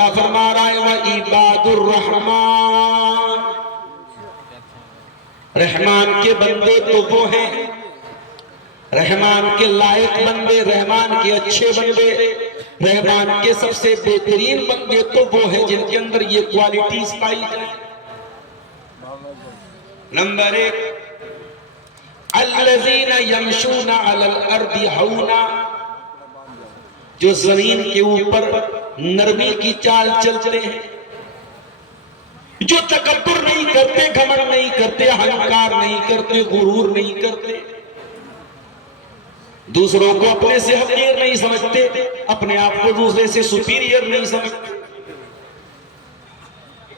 اللہ فرما رہا ہے وعباد الرحمن، رحمان کے بندے تو وہ ہیں، رحمان کے لائق بندے، رحمان کے اچھے بندے، رحمان کے سب سے بہترین بندے تو وہ ہیں جن کے اندر یہ کوالٹیز پائی جائیں۔ نمبر 1 الذین یمشون علی الارض ہونا، جو زمین کے اوپر نرمی کی چال چلتے ہیں، جو تکبر نہیں کرتے، گھمنڈ نہیں کرتے، اہنکار نہیں کرتے، غرور نہیں کرتے، دوسروں کو اپنے سے حقیر نہیں سمجھتے، اپنے آپ کو دوسرے سے سپیریئر نہیں سمجھتے۔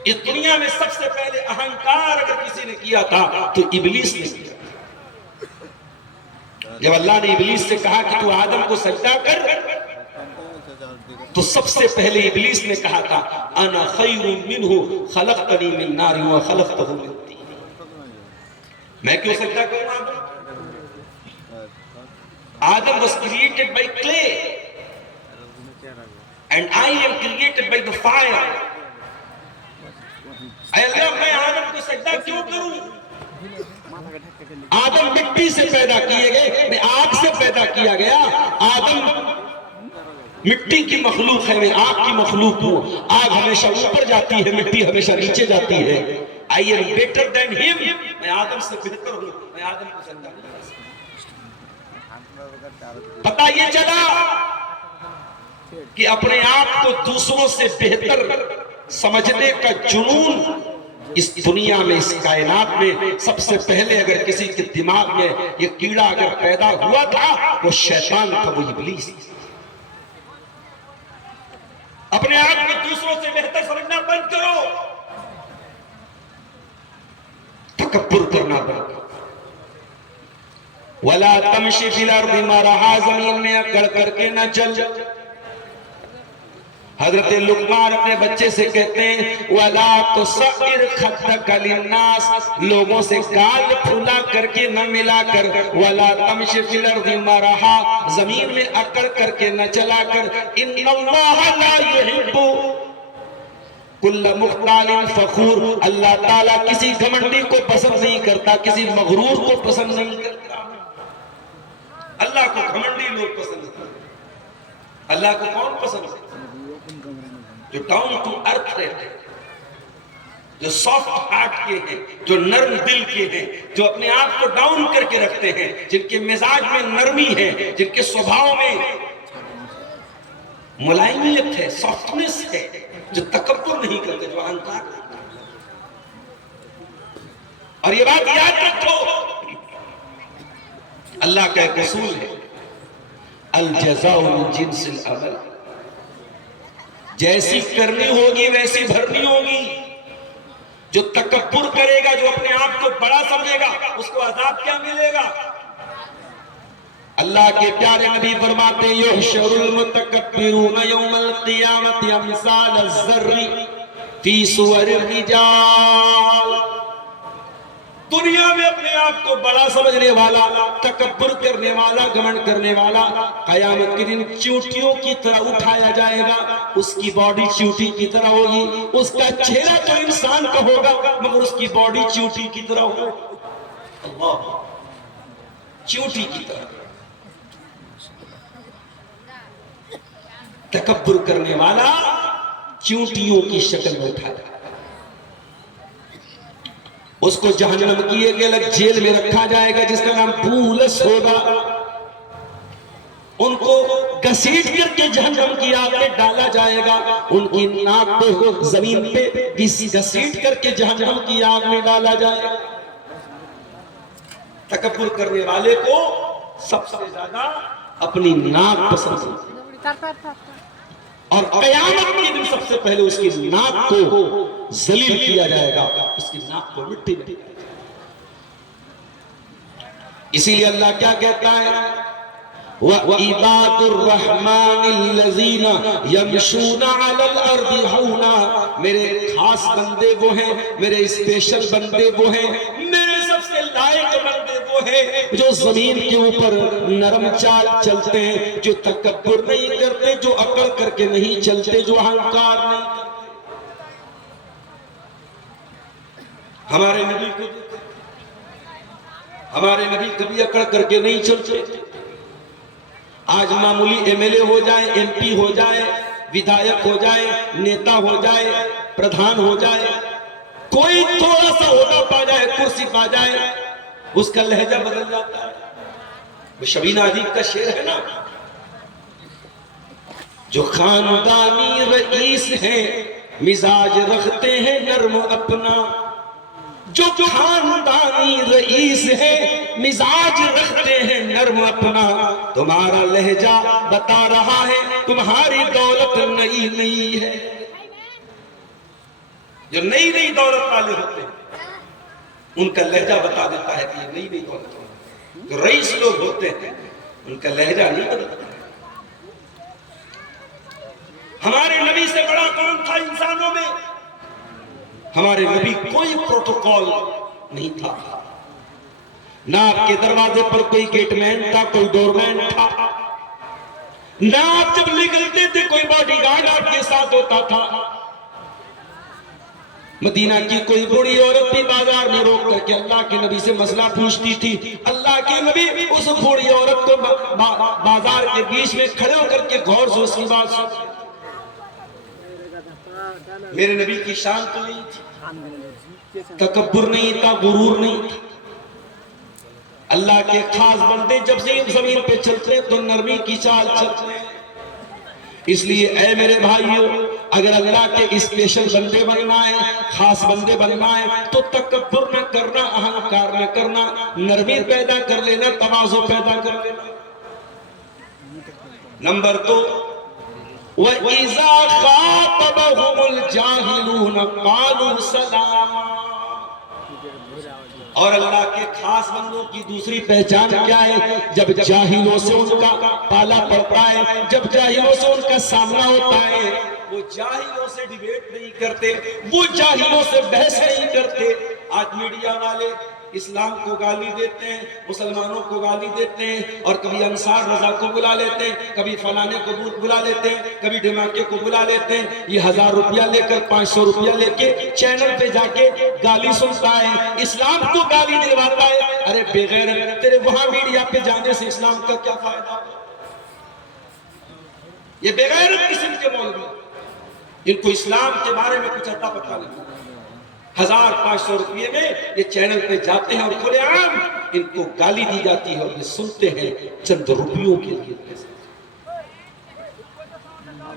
اس دنیا میں سب سے پہلے اہنکار اگر کسی نے کیا تھا تو ابلیس نے کیا۔ جب اللہ نے ابلیس سے کہا کہ تو آدم کو سجدہ کر، تو سب سے پہلے ابلیس نے کہا تھا انا خیر منہ خلقتنی من نار وخلقتہ من طین، میں کیوں سجدہ کروں آدم؟ Adam was created by clay and I am created by the fire. اے اللہ میں آدم کو سجدہ کیوں کروں؟ آدم مٹی سے پیدا کیے گئے، میں آگ سے پیدا کیا گیا۔ آدم مٹی کی مخلوق ہے، میں آگ کی مخلوق ہوں۔ آگ ہمیشہ اوپر جاتی ہے، مٹی ہمیشہ نیچے جاتی ہے۔ I am better than him، میں آدم سے بہتر ہوں، میں آدم کو سجدہ نہیں کر سکتا۔ پتہ یہ چلا کہ اپنے آپ کو دوسروں سے بہتر سمجھنے کا جنون اس دنیا میں، اس کائنات میں سب سے پہلے اگر کسی کے دماغ میں یہ کیڑا اگر پیدا ہوا تھا وہ شیطان تھا، وہ ابلیس۔ اپنے آپ کو دوسروں سے بہتر سمجھنا بند کرو، تکبر کرنا بند کرو۔ وَلَا تَمْشِ فِي الْأَرْضِ مَرَحًا، زمین میں اکڑ کر کے نہ چل۔ حضرت لقمان اپنے بچے سے کہتے ہیں وَلَا تُصَعِّرْ خَدَّكَ لِلنَّاسِ، لوگوں سے گال پھولا کر کے نہ ملا کر۔ وَلَا تَمْشِ فِي الْأَرْضِ مَرَحًا، زمین میں اکڑ کر کے نہ چلا کر۔ إِنَّ اللَّهَ لَا يُحِبُّ كُلَّ مُخْتَالٍ فَخُورٍ، اللہ تعالیٰ کسی گھمنڈی کو پسند نہیں کرتا، کسی مغرور کو پسند نہیں کرتا۔ اللہ کو گھمنڈی لوگ پسند ہیں۔ اللہ کو کون پسند ہے؟ جو ڈاؤن ٹو ارتھ رہتے ہیں، جو سافٹ ہارٹ کے ہیں، جو نرم دل کے ہیں، جو اپنے آپ کو ڈاؤن کر کے رکھتے ہیں، جن کے مزاج میں نرمی ہے، جن کے سبھاؤ میں ملائمیت ہے، سافٹنس ہے، جو تکبر نہیں کرتے، جو اہنکار نہیں کرتے۔ اور یہ بات یاد رکھو، اللہ کا ایک اصول ہے الجزاء من جنس العمل، جیسی کرنی ہوگی ویسی بھرنی ہوگی۔ جو تکبر کرے گا، جو اپنے آپ کو بڑا سمجھے گا، اس کو عذاب کیا ملے گا؟ اللہ کے پیارے نبی فرماتے ہیں یحشر المتکبرون یوم القیامت امثال الذر فی صور الرجال، دنیا میں اپنے آپ کو بڑا سمجھنے والا، تکبر کرنے والا، گھمنڈ کرنے والا، قیامت کے دن چیونٹیوں کی طرح اٹھایا جائے گا۔ اس کی باڈی چیونٹی کی طرح ہوگی، اس کا چہرہ تو انسان کا ہوگا مگر اس کی باڈی چیونٹی کی طرح ہوگی۔ اللہ، چیونٹی کی طرح۔ تکبر کرنے والا چیونٹیوں کی شکل میں اٹھایا جائے گا، اس کو جہنم کی ایک الگ جیل میں رکھا جائے گا جس کا نام بولس ہوگا۔ ان کو گھسیٹ کر کے جہنم کی آگ میں ڈالا جائے گا، ان کی ناک کو زمین پہ گھسیٹ کر کے جہنم کی آگ میں ڈالا جائے گا۔ تکبر کرنے والے کو سب سے زیادہ اپنی ناک پسند ہے، اور قیامت کے دن سب سے پہلے اس کی ناک کو ذلیل کیا جائے گا، اس کی ناک کو مٹی میں۔ اسی لیے اللہ کیا کہتا ہے وَعِبَادُ الرَّحْمَنِ الَّذِينَ يَمْشُونَ عَلَى الْأَرْضِ هَوْنًا، میرے خاص بندے وہ ہیں، میرے اسپیشل بندے وہ ہیں، میرے سب سے لائق بندے وہ ہیں جو زمین کے اوپر نرم چال چلتے ہیں، جو تکبر نہیں کرتے، چلتے جو اکڑ کر کے نہیں چلتے، جو اہنکار نہیں کرتے۔ ہمارے نبی کو دیکھو، ہمارے نبی کبھی اکڑ کر کے نہیں چلتے۔ آج معمولی ایم ایل اے ہو جائے، ایم پی ہو جائے، ودھایک ہو جائے، نیتا ہو جائے، پردھان ہو جائے، کوئی تھوڑا سا عہدہ پا جائے، کرسی پا جائے، اس کا لہجہ بدل جاتا ہے۔ وہ شبینہ ادیب کا شعر ہے نا، جو خاندانی رئیس ہیں مزاج رکھتے ہیں نرم اپنا، جو خاندانی رئیس ہے مزاج رکھتے ہیں نرم اپنا، تمہارا لہجہ بتا رہا ہے تمہاری دولت نئی نئی ہے۔ جو نئی نئی دولت والے ہوتے ہیں ان کا لہجہ بتا دیتا ہے کہ یہ نئی نئی دولت ہے۔ جو رئیس لوگ ہوتے ہیں ان کا لہجہ نہیں بدلتا ہے۔ ہمارے نبی سے بڑا کام تھا انسانوں میں، ہمارے نبی کوئی پروٹوکول نہیں تھا، نہ آپ کے دروازے پر کوئی گیٹ مین تھا، کوئی ڈور مین تھا، نہ آپ جب نکلتے تھے کوئی باڈی گارڈ آپ کے ساتھ ہوتا تھا۔ مدینہ کی کوئی بڑی عورت بھی بازار میں روک کر کے اللہ کے نبی سے مسئلہ پوچھتی تھی، اللہ کے نبی اس بڑی عورت کو بازار کے بیچ میں کھڑے ہو کر کے غور سے اس کی بات سنتے۔ میرے نبی کی شان تو نہیں تھی، تکبر نہیں تھا، غرور نہیں تھا۔ اللہ کے خاص بندے جب سے زمین پہ چلتے تو نرمی کی چال چلتے۔ اس لیے اے میرے بھائیوں، اگر اللہ کے اسپیشل بندے بننا ہے، خاص بندے بننا ہے، تو تکبر نہ کرنا، اہنکار نہ کرنا، نرمی پیدا کر لینا، تواضع پیدا کر لینا۔ نمبر 2، وَإِذَا خَاطَبَهُمُ الْجَاهِلُونَ قَالُوا سَلَامًا۔ اور اللہ کے خاص بندوں کی دوسری پہچان کیا ہے؟ جب جاہلوں سے ان کا پالا پڑتا ہے، جب جاہلوں سے ان کا سامنا ہوتا ہے، وہ جاہلوں سے ڈیبیٹ نہیں کرتے، وہ جاہلوں سے بحث نہیں کرتے۔ آج میڈیا والے اسلام کو گالی دیتے ہیں، مسلمانوں کو گالی دیتے ہیں، اور کبھی انصار رضا کو بلا لیتے ہیں، کبھی فلانے کو بلا لیتے ہیں، کبھی دھماکے کو بلا لیتے ہیں۔ یہ 1000 روپیہ لے کر 500 روپیہ لے کے چینل پہ جا کے گالی سنتا ہے، اسلام کو گالی دلواتا ہے۔ ارے بے غیرت، تیرے وہاں میڈیا پہ جانے سے اسلام کا کیا فائدہ؟ یہ بے غیرت قسم کے مولوی جن کو اسلام کے بارے میں کچھ اتا پتہ نہیں، 1500 روپیے میں یہ چینل پہ جاتے ہیں اور کھلے عام ان کو گالی دی جاتی ہے، اور یہ سنتے ہیں چند روپیوں کے لیے۔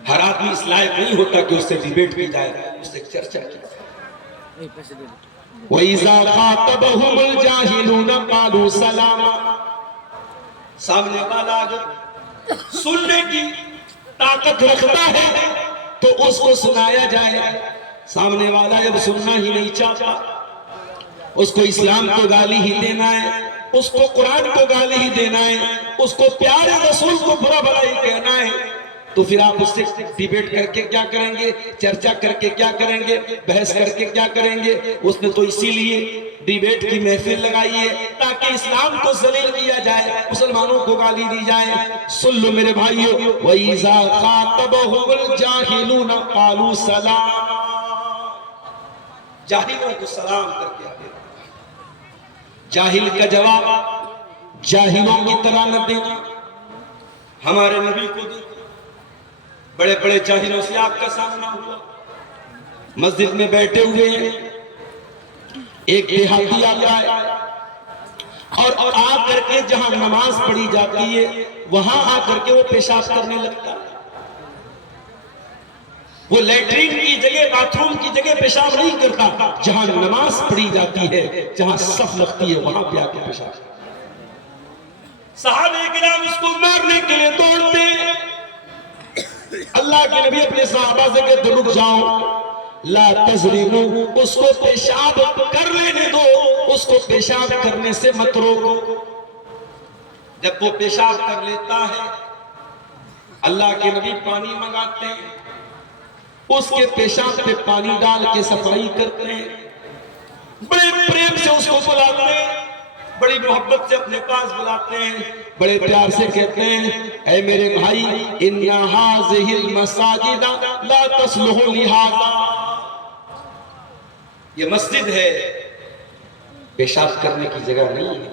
ہر آدمی اس لائق نہیں ہوتا کہ اس سے ڈیبیٹ کی جائے، اس سے چرچا کی جائے۔ وَإِذَا خَاطَبَهُمُ الْجَاهِلُونَ قَالُوا سَلَامًا۔ سامنے والا اگر سننے کی طاقت رکھتا ہے تو اس کو سنایا جائے، سامنے والا جب سننا ہی نہیں چاہتا، اس کو اسلام کو گالی ہی دینا ہے، اس کو قرآن کو گالی ہی دینا ہے، اس کو پیارے رسول کو برا بھلا ہی کہنا ہے، تو پھر آپ اس سے ڈیبیٹ کر کے کیا کریں گے؟ چرچا کر کے کیا کریں گے؟ بحث کر کے کیا کریں گے؟ اس نے تو اسی لیے ڈیبیٹ کی محفل لگائی ہے تاکہ اسلام کو ذلیل کیا جائے، مسلمانوں کو گالی دی جائے۔ سن لو میرے بھائیو، وَإِذَا خَاطَبَهُمُ الْجَاهِلُونَ قَالُوا سَلَامًا۔ جاہلوں کو سلام کر کے آگے، جاہل کا جواب جاہلوں کی طرح نہ دینا۔ ہمارے نبی کو دیکھو، بڑے بڑے جاہلوں سے آپ کا سامنا ہوا، مسجد میں بیٹھے ہوئے ہیں، ایک دیہاتی آتا ہے اور آ کر کے جہاں نماز پڑھی جاتی ہے وہاں آ کر کے وہ پیشاب کرنے لگتا ہے۔ وہ لیٹرین کی جگہ، باتھ روم کی جگہ پیشاب نہیں کرتا، جہاں نماز پڑھی جاتی ہے، جہاں صف لگتی ہے وہاں پہ آ کے پیشاب کرتا ہے۔ صحابہ کرام اس کو مارنے کے لیے دوڑتے ہیں۔ اللہ کے نبی اپنے صحابہ سے کہتے رک جاؤ، لا تظلموا، اس کو پیشاب کر لینے دو، اس کو پیشاب کرنے سے مت روکو۔ جب وہ پیشاب کر لیتا ہے اللہ کے نبی پانی منگاتے ہیں، اس کے پیشاب پہ پانی ڈال کے صفائی کرتے ہیں، بڑے پریم سے اس کو بلاتے ہیں، بڑی محبت سے اپنے پاس بلاتے ہیں، بڑے پیار سے کہتے ہیں اے میرے بھائی ان هذه المساجد لا تصلح لهذا، یہ مسجد ہے، پیشاب کرنے کی جگہ نہیں ہے،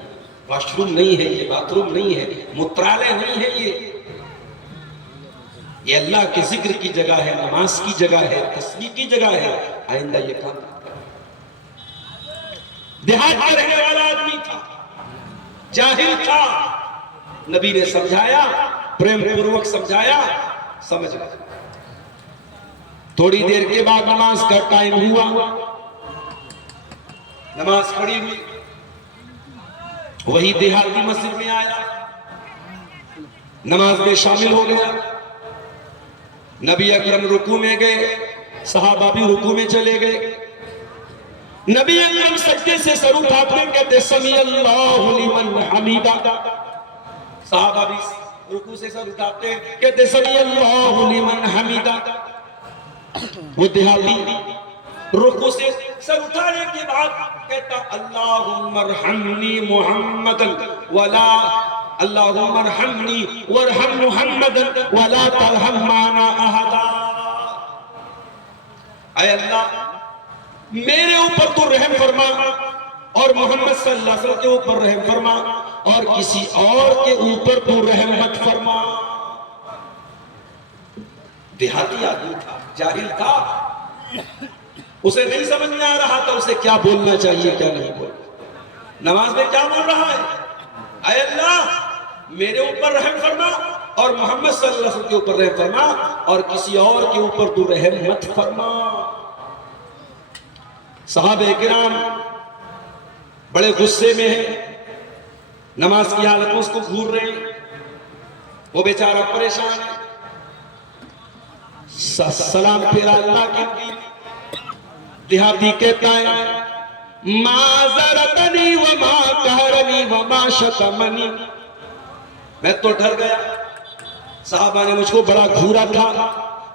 واش روم نہیں ہے، یہ باتھ روم نہیں ہے، مترالے نہیں ہے، یہ اللہ کے ذکر کی جگہ ہے، نماز کی جگہ ہے، تسبیح کی جگہ ہے، آئندہ یہ کام کرتا۔ دیہات میں رہنے والا آدمی تھا، جاہل تھا، نبی نے سمجھایا، پریم پوروک سمجھایا، سمجھ گیا۔ تھوڑی دیر کے بعد نماز کا ٹائم ہوا، نماز پڑھی ہوئی، وہی دیہاتی مسجد میں آیا، نماز میں شامل ہو گیا، نبی اکرم رکوع میں گئے، صحابہ بھی رکوع میں چلے گئے، نبی اکرم سجدے سے سر اٹھاتے کہتے سمی اللہ لمن حمیدہ، صحابہ بھی رکوع سے سر اٹھاتے کہتے سمی اللہ لمن حمیدہ، وہ دیہاتی رکوع سے سر اٹھانے کے بعد کہتا اللہم ارحمنی محمد ولا اللہم ارحمنی وارحم محمد ولا ترحم معنا احدا، اے اللہ میرے اوپر تو رحم فرما اور محمد صلی اللہ علیہ وسلم کے اوپر رحم فرما اور کسی اور کے اوپر تو رحم مت فرما۔ دیہاتی آدمی تھا، جاہل تھا، اسے نہیں سمجھ میں آ رہا تھا اسے کیا بولنا چاہیے کیا نہیں بولنا، نماز میں کیا بول رہا ہے اے اللہ میرے اوپر رحم فرما اور محمد صلی اللہ علیہ وسلم کے اوپر رحم فرما اور کسی اور کے اوپر تو رحم مت فرما۔ صحابہ کرام بڑے غصے میں ہیں، نماز کی حالت میں اس کو گھور رہے ہیں، وہ بیچارہ پریشان ہے، سلام پھیرا اللہ کے نبی، دیہاتی کہتا ہے ما زرتنی وما قہرنی وما شتمنی، میں تو ڈر گیا، صحابہ نے مجھ کو بڑا گھورا تھا،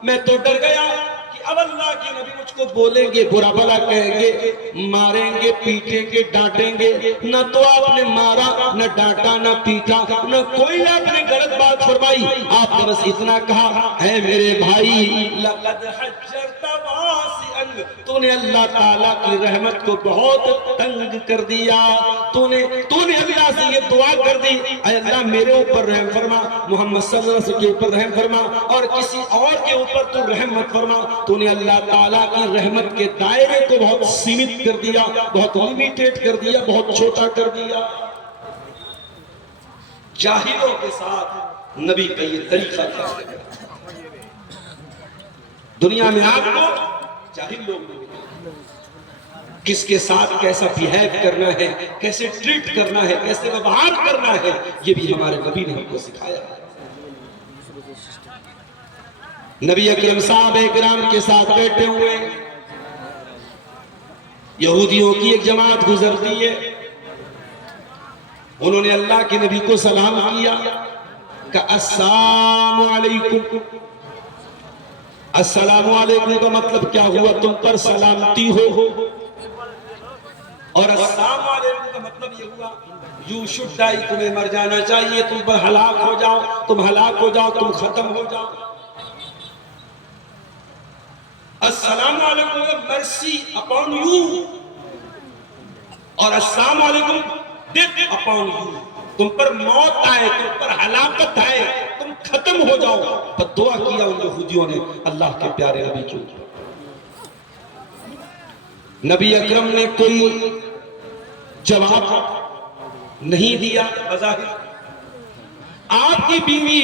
میں تو ڈر گیا کہ اب اللہ کے نبی مجھ کو بولیں گے، برا بھلا کہیں گے، ماریں گے، پیٹیں گے، ڈانٹیں گے، نہ تو آپ نے مارا، نہ ڈانٹا، نہ پیٹا، نہ کوئی آپ نے غلط بات فرمائی، آپ نے بس اتنا کہا اے میرے بھائی لقد حجرت واسعا، تو نے اللہ تعالیٰ کی رحمت کو بہت تنگ کر دیا، تو نے اللہ سے یہ دعا کر دی اے اللہ میرے اوپر رحم فرما، محمد صلی اللہ علیہ وسلم کے اوپر رحم فرما اور کسی اور کے اوپر تو رحم مت فرما، تو نے اللہ تعالیٰ کی رحمت کے دائرے کو بہت سیمت کر دیا، بہت لیمیٹیڈ کر دیا، بہت چھوٹا کر دیا۔ جاہلوں کے ساتھ نبی کا یہ طریقہ کیا ہے، دنیا میں آپ کو جاہل لوگ کس کے ساتھ کیسا بیہیو کرنا ہے، کیسے ٹریٹ کرنا ہے، کیسے ویوہار کرنا ہے، یہ بھی ہمارے نبی نے ہم کو سکھایا ہے۔ نبی اکرم صحابہ کرام کے ساتھ بیٹھے ہوئے یہودیوں کی ایک جماعت گزرتی ہے، انہوں نے اللہ کے نبی کو سلام کیا کہ السلام علیکم، السلام علیکم کا مطلب کیا ہوا تم پر سلامتی ہو، اور السلام علیکم کا مطلب یہ ہوا یو شوڈ ڈائی، تمہیں مر جانا چاہیے، تم پر ہلاک ہو جاؤ، تم ہلاک ہو جاؤ، تم ختم ہو جاؤ۔ السلام علیکم مرسی اپون یو، اور السلام علیکم ڈیتھ اپون یو، تم پر موت آئے، تم پر ہلاکت آئے، تم ختم ہو جاؤ۔ بد دعا کیا ان یہودیوں نے اللہ کے پیارے نبی کے اوپر۔ نبی اکرم نے کوئی جواب نہیں دیا بظاہر، آپ کی بیوی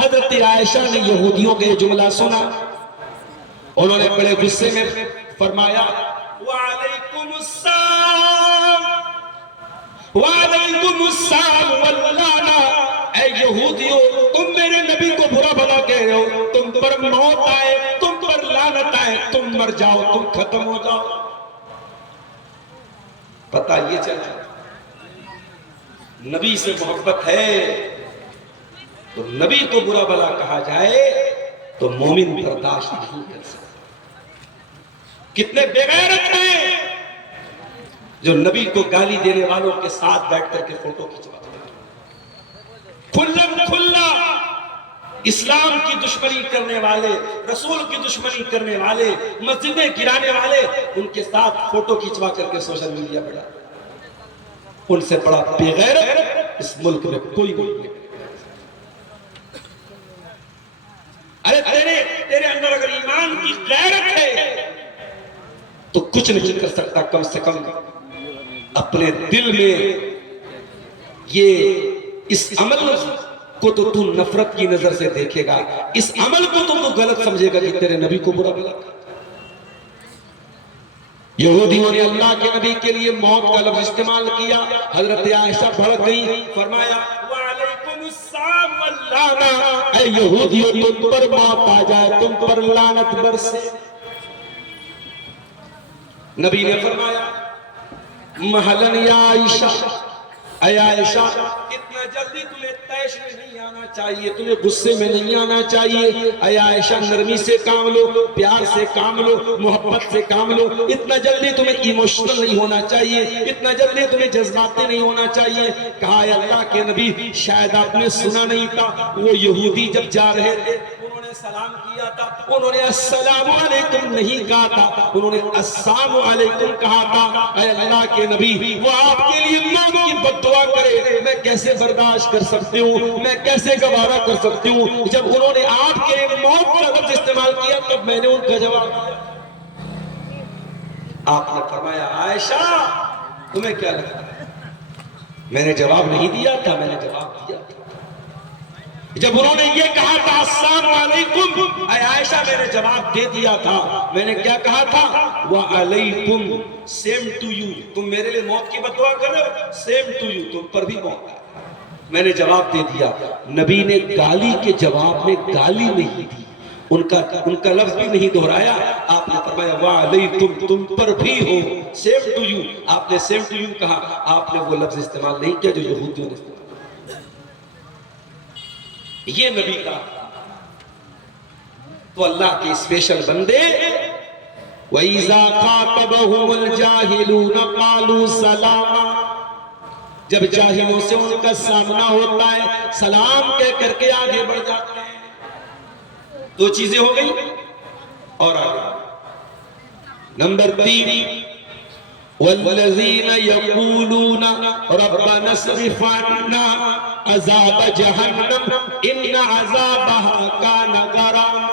حضرت عائشہ نے یہودیوں کے جملہ سنا، انہوں نے بڑے غصے میں فرمایا وعلیکم السلام وعلیکم السلام واللعنہ، اے یہودیوں تم میرے نبی کو برا بھلا کہہ رہے ہو، تم پر موت آئے، تم پر لعنت آئے، تم مر جاؤ، تم ختم ہو جاؤ۔ پتہ یہ چلا نبی سے محبت ہے تو نبی کو برا بھلا کہا جائے تو مومن برداشت نہیں کر سکتا۔ کتنے بے غیرت ہیں جو نبی کو گالی دینے والوں کے ساتھ بیٹھ کر کے فوٹو کھینچواتے ہیں، کھلم کھلا اسلام کی دشمنی کرنے والے، رسول کی دشمنی کرنے والے، مسجدیں گرانے والے، ان کے ساتھ فوٹو کھینچوا کر کے سوشل میڈیا پہ ڈالتے ہیں۔ ان سے بڑا بے غیرت اس ملک میں کوئی نہیں۔ ارے تیرے اندر اگر ایمان کی غیرت ہے تو کچھ نہیں کر سکتا، کم سے کم اپنے دل میں یہ اس عمل کو تو نفرت کی نظر سے دیکھے گا، اس عمل کو تو غلط سمجھے گا کہ تیرے نبی کو برا بلا۔ یہودیوں نے اللہ کے نبی کے لیے موت کا لفظ استعمال کیا، حضرت عائشہ بھڑک گئی، فرمایا وعلیکم السلام واللعنہ، اے یہودیوں تم پر موت آ جائے، تم پر لعنت برسے۔ نبی نے فرمایا محلن یا عائشہ، اے عائشہ اتنا جلدی تمہیں تیش میں نہیں آنا چاہیے، تمہیں غصے میں نہیں آنا چاہیے۔ اے عائشہ نرمی سے کام لو، پیار سے کام لو، محبت سے کام لو، اتنا جلدی تمہیں ایموشنل نہیں ہونا چاہیے، اتنا جلدی تمہیں جذباتی نہیں ہونا چاہیے۔ کہا اے اللہ کے نبی شاید آپ نے سنا نہیں تھا، وہ یہودی جب جا رہے تھے انہوں نے سلام کیا تھا، انہوں نے السلام علیکم نہیں کہا تھا، انہوں نے السلام علیکم کہا تھا۔ اے اللہ کے نبی وہ آپ کے لیے موت کی بد دعا کرے، میں کیسے برداشت کر سکتی ہوں، میں کیسے گوارا کر سکتی ہوں؟ جب انہوں نے آپ کے موت کا لفظ استعمال کیا تب میں نے ان کا جواب دیا۔ آپ نے فرمایا عائشہ تمہیں کیا لگتا ہے میں نے جواب نہیں دیا تھا، میں نے جواب دیا تھا۔ جب انہوں نے یہ کہا تھا السلام علیکم، اے عائشہ میں نے جواب دے دیا تھا، میں نے کیا کہا تھا وعلیکم، سیم ٹو یو، تم میرے لئے موت کی بد دعا کر رہے ہو، سیم ٹو یو، تم پر بھی موت ہے، میں نے جواب دے دیا۔ نبی نے گالی کے جواب میں گالی نہیں دی، ان کا لفظ بھی نہیں دہرایا، آپ نے فرمایا وعلیکم، تم پر بھی ہو، سیم ٹو یو، آپ نے سیم ٹو یو کہا، آپ نے وہ لفظ استعمال نہیں کیا جو یہودیوں نے استعمال۔ یہ نبی کا تو اللہ کے اسپیشل بندے وَإِذَا خَاطَبَهُمُ الْجَاهِلُونَ قَالُوا سَلَامًا، جب جاہلوں سے ان کا سامنا ہوتا ہے سلام کہہ کر کے آگے بڑھ جاتے ہیں۔ دو چیزیں ہو گئی اور آگے نمبر 3 وَالَّذِينَ يَقُولُونَ رَبَّنَا اصْرِفْ عَنَّا عذاب جہنم ان عذابها کان غراما،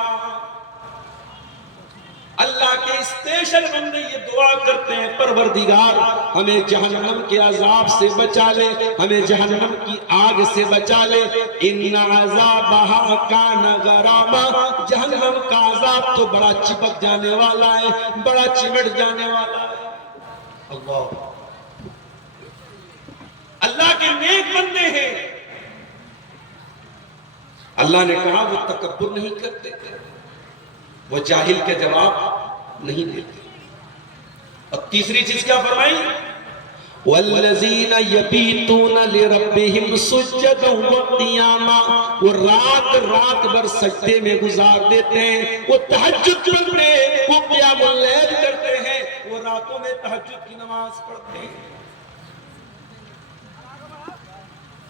اللہ کے اسپیشل بندے یہ دعا کرتے ہیں پروردگار ہمیں جہنم کے عذاب سے بچا لے، ہمیں جہنم کی آگ سے بچا لے، ان عذابها کان غراما، جہنم کا عذاب تو بڑا چپک جانے والا ہے، بڑا چمٹ جانے والا ہے۔ اللہ کے نیک بندے ہیں، اللہ نے کہا وہ تکبر نہیں کرتے، وہ جاہل کے جواب نہیں دیتے۔ اور تیسری چیز کیا فرمائی وَالَّذِينَ يَبِيتُونَ لِرَبِّهِمْ سُجَّدًا وَقِيَامًا، وہ رات بھر سجدے میں گزار دیتے ہیں، وہ تہجد کرتے ہیں، وہ قیام اللیل کرتے ہیں، وہ راتوں میں تہجد کی نماز پڑھتے ہیں۔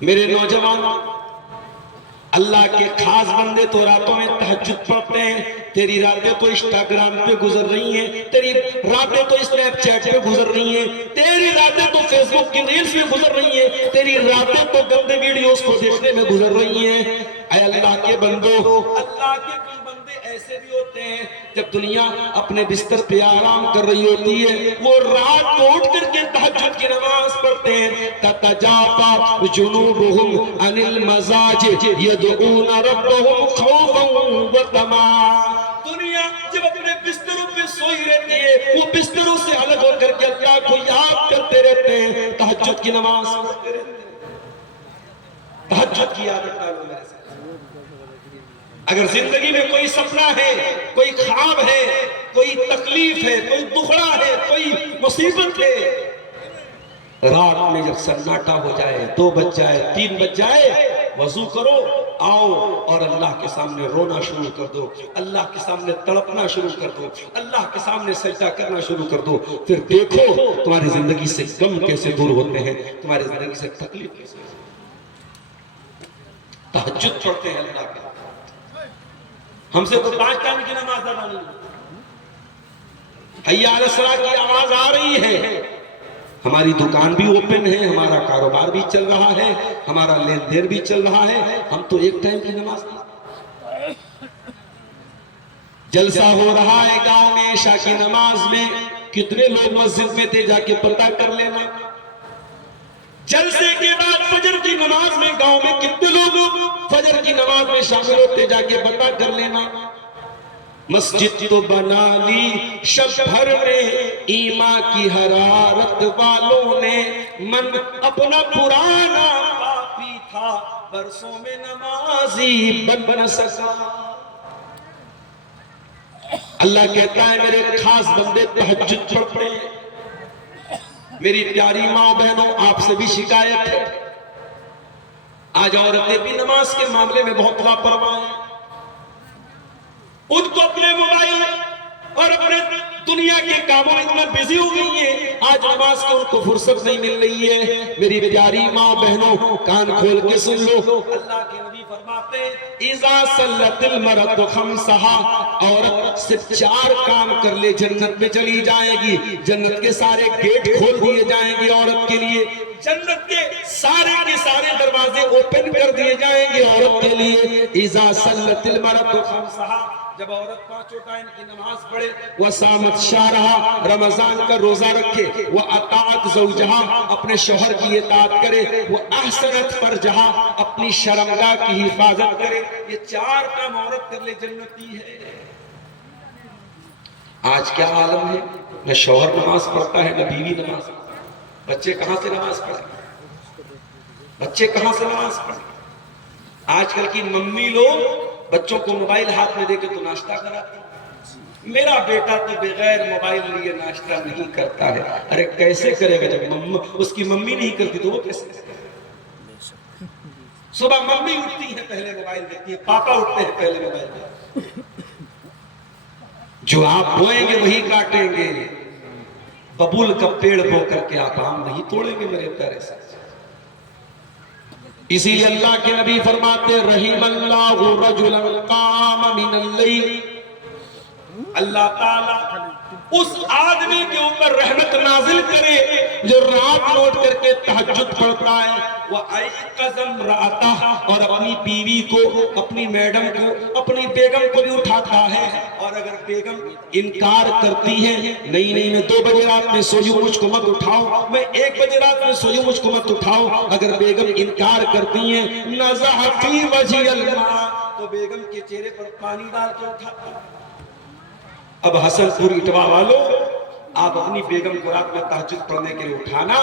میرے نوجوانوں اللہ کے خاص بندے تو راتوں میں تہجد پڑھتے ہیں، تیری راتیں تو انسٹاگرام پہ گزر رہی ہیں، تیری راتیں تو اسنیپ چیٹ پہ گزر رہی ہیں، تیری راتیں تو فیس بک کی ریلز میں گزر رہی ہیں، تیری راتیں تو گندے ویڈیوز کو دیکھنے میں گزر رہی ہیں۔ اے اللہ کے بندو، اللہ کے کچھ بندے ایسے بھی ہوتے ہیں جب دنیا اپنے بستر پہ آرام کر رہی ہوتی ہے وہ رات کو اٹھ کر کے تہجد کی نماز پڑھتے ہیں۔ تتجافى جنوبهم عن المضاجع يدعون ربهم خوفا وطمعا، دنیا جب اپنے بستروں پہ سوئی رہتی ہے وہ بستروں سے الگ ہو کر کے اللہ کو یاد کرتے رہتے ہیں، تہجد کی نماز پڑھتے رہتے ہیں۔ تہجد کی عادت ڈالو میرے ساتھ۔ اگر زندگی میں کوئی سپنا ہے، کوئی خواب ہے، کوئی تکلیف ہے، کوئی دکھڑا ہے، کوئی مصیبت ہے، رات میں جب سناٹا ہو جائے، 2 بج جائے، 3 بج جائے، وضو کرو، آؤ اور اللہ کے سامنے رونا شروع کر دو، اللہ کے سامنے تڑپنا شروع کر دو، اللہ کے سامنے سجدہ کرنا شروع کر دو. پھر دیکھو تمہاری زندگی سے غم کیسے دور ہوتے ہیں، تمہاری زندگی سے تکلیف کیسے. تہجد پڑھتے ہیں اللہ کے. ہم سے تو 5 ٹائم کی نماز ادا نہیں. حی علی الصلاۃ کی آواز آ رہی ہے، ہماری دکان بھی اوپن ہے، ہمارا کاروبار بھی چل رہا ہے، ہمارا لین دین بھی چل رہا ہے، ہم تو 1 ٹائم کی نماز نہیں. جلسہ ہو رہا ہے گاؤں میں عشاء کی نماز میں، کتنے لوگ مسجد میں تھے جا کے پتہ کر لینا. جلسے کے بعد فجر کی نماز میں گاؤں میں کتنے لوگ فجر کی نماز میں شامل ہوتے، جا کے پتہ کر لینا. مسجد تو بنا لی شب بھر میں ایمان کی حرارت والوں نے، من اپنا پرانا پاپی تھا برسوں میں نمازی بن سکا. اللہ کہتا ہے میرے خاص بندے تہجد پڑھتے ہیں. میری پیاری ماں بہنوں، آپ سے بھی شکایت ہے، آج عورتیں بھی نماز کے معاملے میں بہت لاپرواہ ہیں. ان کو اپنے موبائل اور اپنے دنیا کے کاموں میں اتنا بزی ہو گئی ہیں، آج نماز کے ان کو فرصت نہیں مل رہی ہے. میری پیاری ماں بہنوں کان کھول کے سن لو، اللہ کے نبی فرماتے ہیں اذا صلت المرأة خمسها، عورت صرف 4 کام کر لے جنت میں چلی جائے گی. جنت کے سارے گیٹ کھول دیے جائیں گے عورت کے لیے، جنت کے سارے دروازے اوپن کر دیے جائیں گے عورت کے لیے. اذا صلت المرأة خمسها، جب عورت 5 ٹائم کی نماز پڑھے، وصامت شہرہا، رمضان کا روزہ رکھے، وَأَطَاعَتْ زَوْجَہا، اپنے شوہر کی اطاعت کرے، وَأَحْسَنَتْ فَرْجَہا، اپنی شرمگاہ کی حفاظت کرے. یہ 4 کام عورت کر لے جنتی ہے. آج کیا عالم ہے، نہ شوہر نماز پڑھتا ہے نہ بیوی نماز. بچے کہاں سے نماز پڑھیں، بچے کہاں سے نماز پڑھیں. آج کل کی ممی لوگ بچوں کو موبائل ہاتھ میں دے کے تو ناشتہ کراتے ہیں. میرا بیٹا تو بغیر موبائل لیے ناشتہ نہیں کرتا ہے. ارے کیسے کرے گا جب اس کی ممی نہیں کرتی تو وہ کیسے کرے گا. صبح ممی اٹھتی ہے پہلے موبائل دیکھتی ہے، پاپا اٹھتے ہیں پہلے موبائل دیکھتے ہیں. جو آپ بوئیں گے وہی کاٹیں گے. ببول کا پیڑ بو کر کے آپ آم نہیں توڑیں گے میرے پیارے سے. اسی لیے اللہ کے نبی فرماتے رحم اللہ رجلا قام من اللیل، اللہ تعالیٰ اس آدمی کے اوپر رحمت نازل کرے جو رات لوٹ کر کے تہجد پڑھتا ہے. وَأَيْقَظَ امْرَأَتَهُ، اور اپنی بیوی کو، اپنی میڈم کو، اپنی بیگم کو بھی اٹھاتا ہے. اور اگر بیگم انکار کرتی ہے، نہیں میں 2 بجے رات میں سوئی ہوں مجھ کو مت اٹھاؤ، میں 1 بجے رات میں سوئی ہوں مجھ کو مت اٹھاؤ، اگر بیگم انکار کرتی ہیں، نَزَحَ فِي وَجْهِ الْمَاءَ، تو بیگم کے چہرے پر پانی ڈال کے اٹھاتا ہے. اب حسن پور اٹوا والو، آپ اپنی بیگم کو رات میں تہجد پڑھنے کے لیے اٹھانا،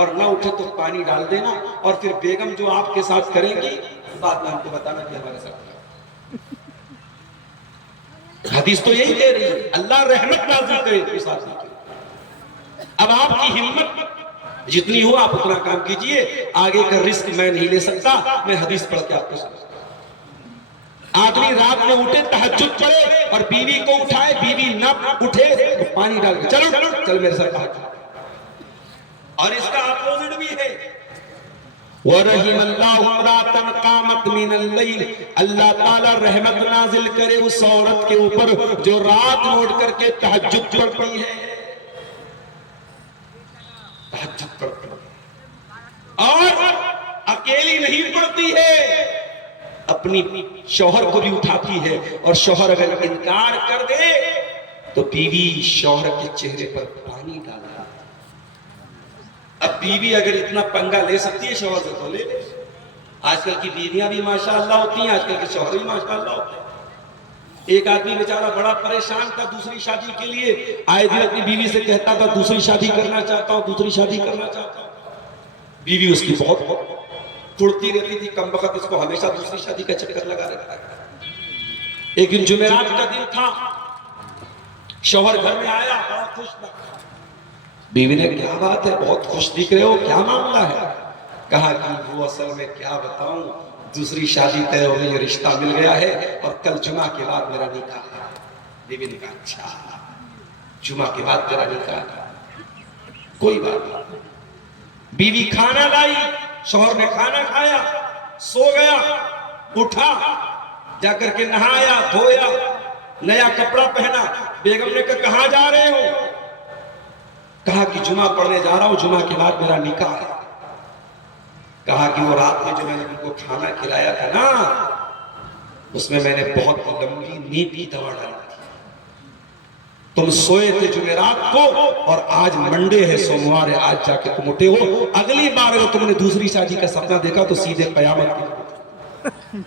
اور نہ اٹھے تو پانی ڈال دینا، اور پھر بیگم جو آپ کے ساتھ کریں گی بعد میں ہم کو بتانا کہ ہمارے ساتھ کیا. حدیث تو یہی کہہ رہی ہے اللہ رحمت نازل کرے تو ساتھ نہیں کرے. اب آپ کی ہمت جتنی ہو آپ اتنا کام کیجئے. آگے کا رزق میں نہیں لے سکتا، میں حدیث پڑھ کے آپ کو سمجھتا. آدمی رات میں اٹھے تہجد پڑھے اور بیوی کو اٹھائے، بیوی نہ اٹھے تو پانی ڈال کے چل میرے ساتھ تہجد. اور اس کا اپوزٹ بھی ہے وَرَحِمَ اللَّهُ امْرَأَةً قَامَتْ مِنَ اللَّيْلِ، اللہ تعالیٰ رحمت نازل کرے اس عورت کے اوپر جو رات لوٹ کر کے تہجد پڑھتی ہے. تہجد پڑھتی ہے اور اکیلی نہیں پڑھتی ہے، اپنی شوہر کو بھی اٹھاتی ہے. اور شوہر اگر انکار کر دے تو بیوی شوہر کے چہرے پر پانی ڈالتا. اب بیوی اگر اتنا پنگا لے سکتی ہے شوہر سے تو لے لے. آج کل کی بیویاں بھی ماشاءاللہ ہوتی ہیں، آج کل کے شوہر بھی ماشاءاللہ ہوتے ہیں. ایک آدمی بیچارہ بڑا پریشان تھا دوسری شادی کے لیے، آئے دن اپنی بیوی سے کہتا تھا دوسری شادی کرنا چاہتا ہوں، دوسری شادی کرنا چاہتا ہوں. بیوی اس کی بہت پڑتی رہتی تھی، کم وقت اس کو ہمیشہ دوسری شادی کا چکر لگا رہتا ہے. ایک دن جمعرات کا دن تھا، شوہر گھر میں آیا بڑا خوش تھا. بیوی نے کیا بات ہے، بہت خوش دکھ رہے ہو، کیا معاملہ ہے؟ کہا کہ وہ اصل میں کیا بتاؤں، دوسری شادی طے ہو گئی، رشتہ مل گیا ہے اور کل جمعہ کے بعد میرا نکاح ہے۔ بیوی نے کہا اچھا جمعہ کے بعد تیرا نکاح ہے، کوئی بات نہیں۔ بیوی کھانا لائی، شوہر نے کھانا کھایا، سو گیا، اٹھا جا کر کے نہایا دھویا، نیا کپڑا پہنا۔ بیگم نے کہا کہاں جا رہے ہو؟ کہا کہ جمعہ پڑھنے جا رہا ہوں، جمعہ کے بعد میرا نکاح ہے۔ کہا کہ وہ رات میں جو میں نے ان کو کھانا کھلایا تھا نا، اس میں نے بہت لمبی نیند کی دوا ڈالی تھی۔ تم سوئے تھے جمعرات کو اور آج منڈے ہے، سوموار ہے، آج جا کے تم اٹھے ہو۔ اگلی بار اگر تم نے دوسری شادی کا سپنا دیکھا تو سیدھے قیامت کی۔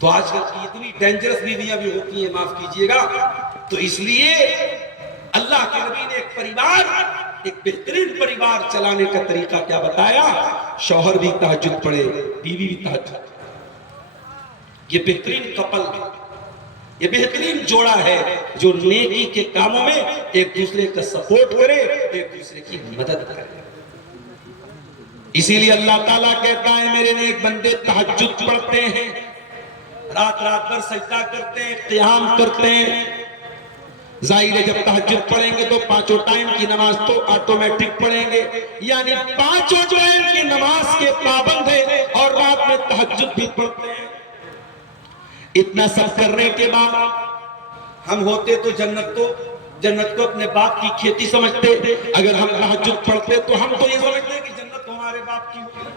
تو آج کل کی اتنی ڈینجرس بیویاں بھی ہوتی ہیں، معاف کیجئے گا۔ تو اس لیے اللہ کے نبی نے ایک پریوار، ایک بہترین پریوار چلانے کا طریقہ کیا بتایا؟ شوہر بھی تہجد پڑھے، بیوی بھی تہجد۔ یہ بہترین کپل ہے، یہ بہترین جوڑا ہے جو نیکی کے کاموں میں ایک دوسرے کا سپورٹ کرے، ایک دوسرے کی مدد کرے۔ اسی لیے اللہ تعالیٰ کہتا ہے میرے نیک بندے تہجد پڑھتے ہیں، رات رات بھر سجدہ کرتے ہیں، قیام کرتے ہیں۔ ظاہر ہے جب تہجد پڑھیں گے تو پانچوں ٹائم کی نماز تو آٹومیٹک پڑھیں گے، یعنی پانچوں ٹائم کی نماز کے پابند ہیں اور رات میں تہجد بھی پڑھتے ہیں۔ اتنا سب کرنے کے بعد ہم ہوتے تو جنت کو اپنے باپ کی کھیتی سمجھتے، اگر ہم تہجد پڑھتے تو ہم تو یہ سمجھتے کہ جنت ہمارے باپ کی ہوئی۔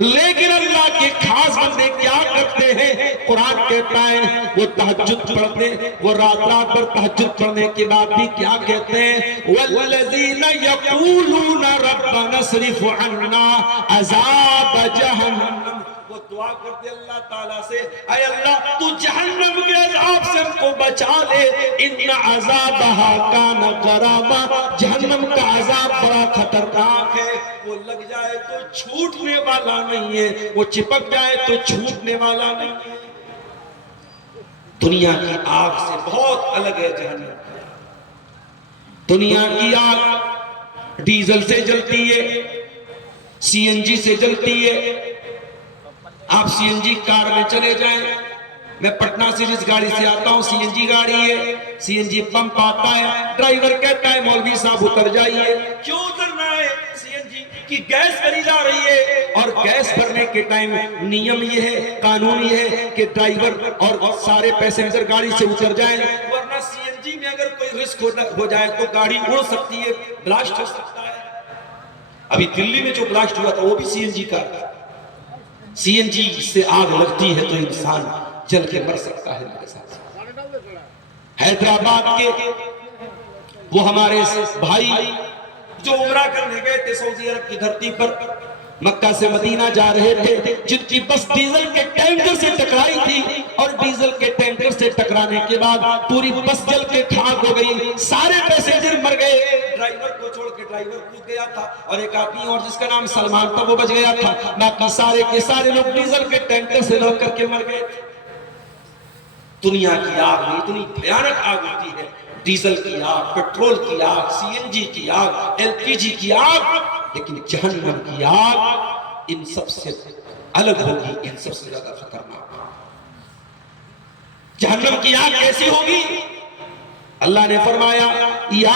لیکن اللہ کے خاص بندے کیا کرتے ہیں؟ قرآن کہتا ہے وہ تہجد پڑھتے، وہ رات رات بھر تہجد پڑھنے کے بعد بھی کیا کہتے ہیں؟ وَالَّذِينَ يَقُولُونَ رَبَّنَا اصْرِفْ عَنَّا عَذَابَ جَهَنَّمَ۔ وہ دعا کرتے اللہ تعالیٰ سے، اے اللہ تو جہنم کے عذاب سے ہم کو بچا لے، ان عذابها کان غراما، جہنم کا عذاب بڑا خطرناک ہے، وہ لگ جائے تو چھوٹنے والا نہیں ہے، وہ چپک جائے تو چھوٹنے والا نہیں ہے۔ دنیا کی آگ سے بہت الگ ہے جہنم کی آگ۔ دنیا کی آگ ڈیزل سے جلتی ہے، سی این جی سے جلتی ہے۔ آپ سی این جی کار میں چلے جائیں، میں پٹنہ سے جس گاڑی سے آتا ہوں سی این جی گاڑی ہے، سی این جی پمپ آتا ہے، ڈرائیور کہتا ہے مولوی صاحب اتر جائیے۔ کیوں اترنا ہے؟ سی این جی کی گیس بھری جا رہی ہے، اور گیس بھرنے کے ٹائم نیم یہ ہے، قانون یہ ہے کہ ڈرائیور اور سارے پیسنجر گاڑی سے اتر جائیں، ورنہ سی این جی میں اگر کوئی رسک ہو جائے تو گاڑی اڑ سکتی ہے، بلاسٹ ہو سکتا ہے۔ ابھی دلی میں جو بلاسٹ ہوا تھا وہ بھی سی این جی کا تھا۔ سی این جی سے آگ لگتی ہے تو انسان جل کے مر سکتا ہے۔ میرے ساتھ حیدرآباد کے وہ ہمارے بھائی جو عمرہ کرنے گئے تھے سعودی عرب کی دھرتی پر، مکہ سے مدینہ جا رہے تھے، جن کی بس ڈیزل کے ٹینکر سے ٹکرائی تھی، اور ڈیزل کے ٹینکر سے ٹکرانے کے بعد پوری بس جل کے خاک ہو گئی، سارے پیسنجر مر گئے، ڈرائیور کو چھوڑ کے ڈرائیور کود گیا تھا، اور ایک آدمی اور جس کا نام سلمان تھا وہ بچ گیا تھا، باقی سارے کے سارے لوگ ڈیزل کے ٹینکر سے لوگ کر کے مر گئے تھے۔ دنیا کی آگ میں اتنی بھیانک آگ ہوتی ہے، ڈیزل کی آگ، پیٹرول کی آگ، سی این جی کی آگ، ایل پی جی کی آگ، لیکن جہنم کی آگ ان سب سے الگ ہوگی، ان سب سے زیادہ خطرناک۔ جہنم کی آگ کیسی ہوگی؟ اللہ نے فرمایا یا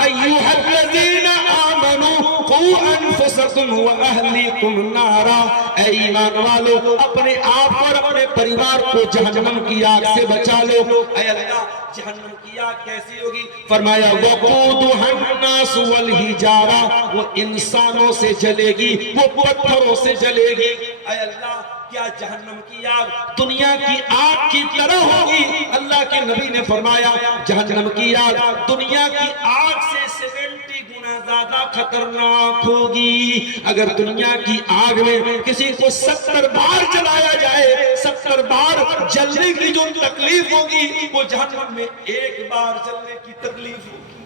ایھا الذین آمنوا قوا انفسکم واہلیکم نارا، اے ایمان والو اپنے آپ اور اپنے پریوار کو جہنم کی آگ سے بچا لو۔ اے اللہ جہنم کی آگ کیسی ہوگی؟ فرمایا وقودھا الناس والحجارہ، وہ انسانوں سے جلے گی، وہ پتھروں سے جلے گی۔ اے اللہ کیا جہنم کی آگ دنیا کی آگ کی طرح ہوگی؟ اللہ کے نبی نے فرمایا جہنم کی آگ دنیا کی آگ سے 70 گنا زیادہ خطرناک ہوگی۔ اگر دنیا کی آگ میں کسی کو 70 بار جلایا جائے، 70 بار جلنے کی جو تکلیف ہوگی وہ جہنم میں ایک بار جلنے کی تکلیف ہوگی۔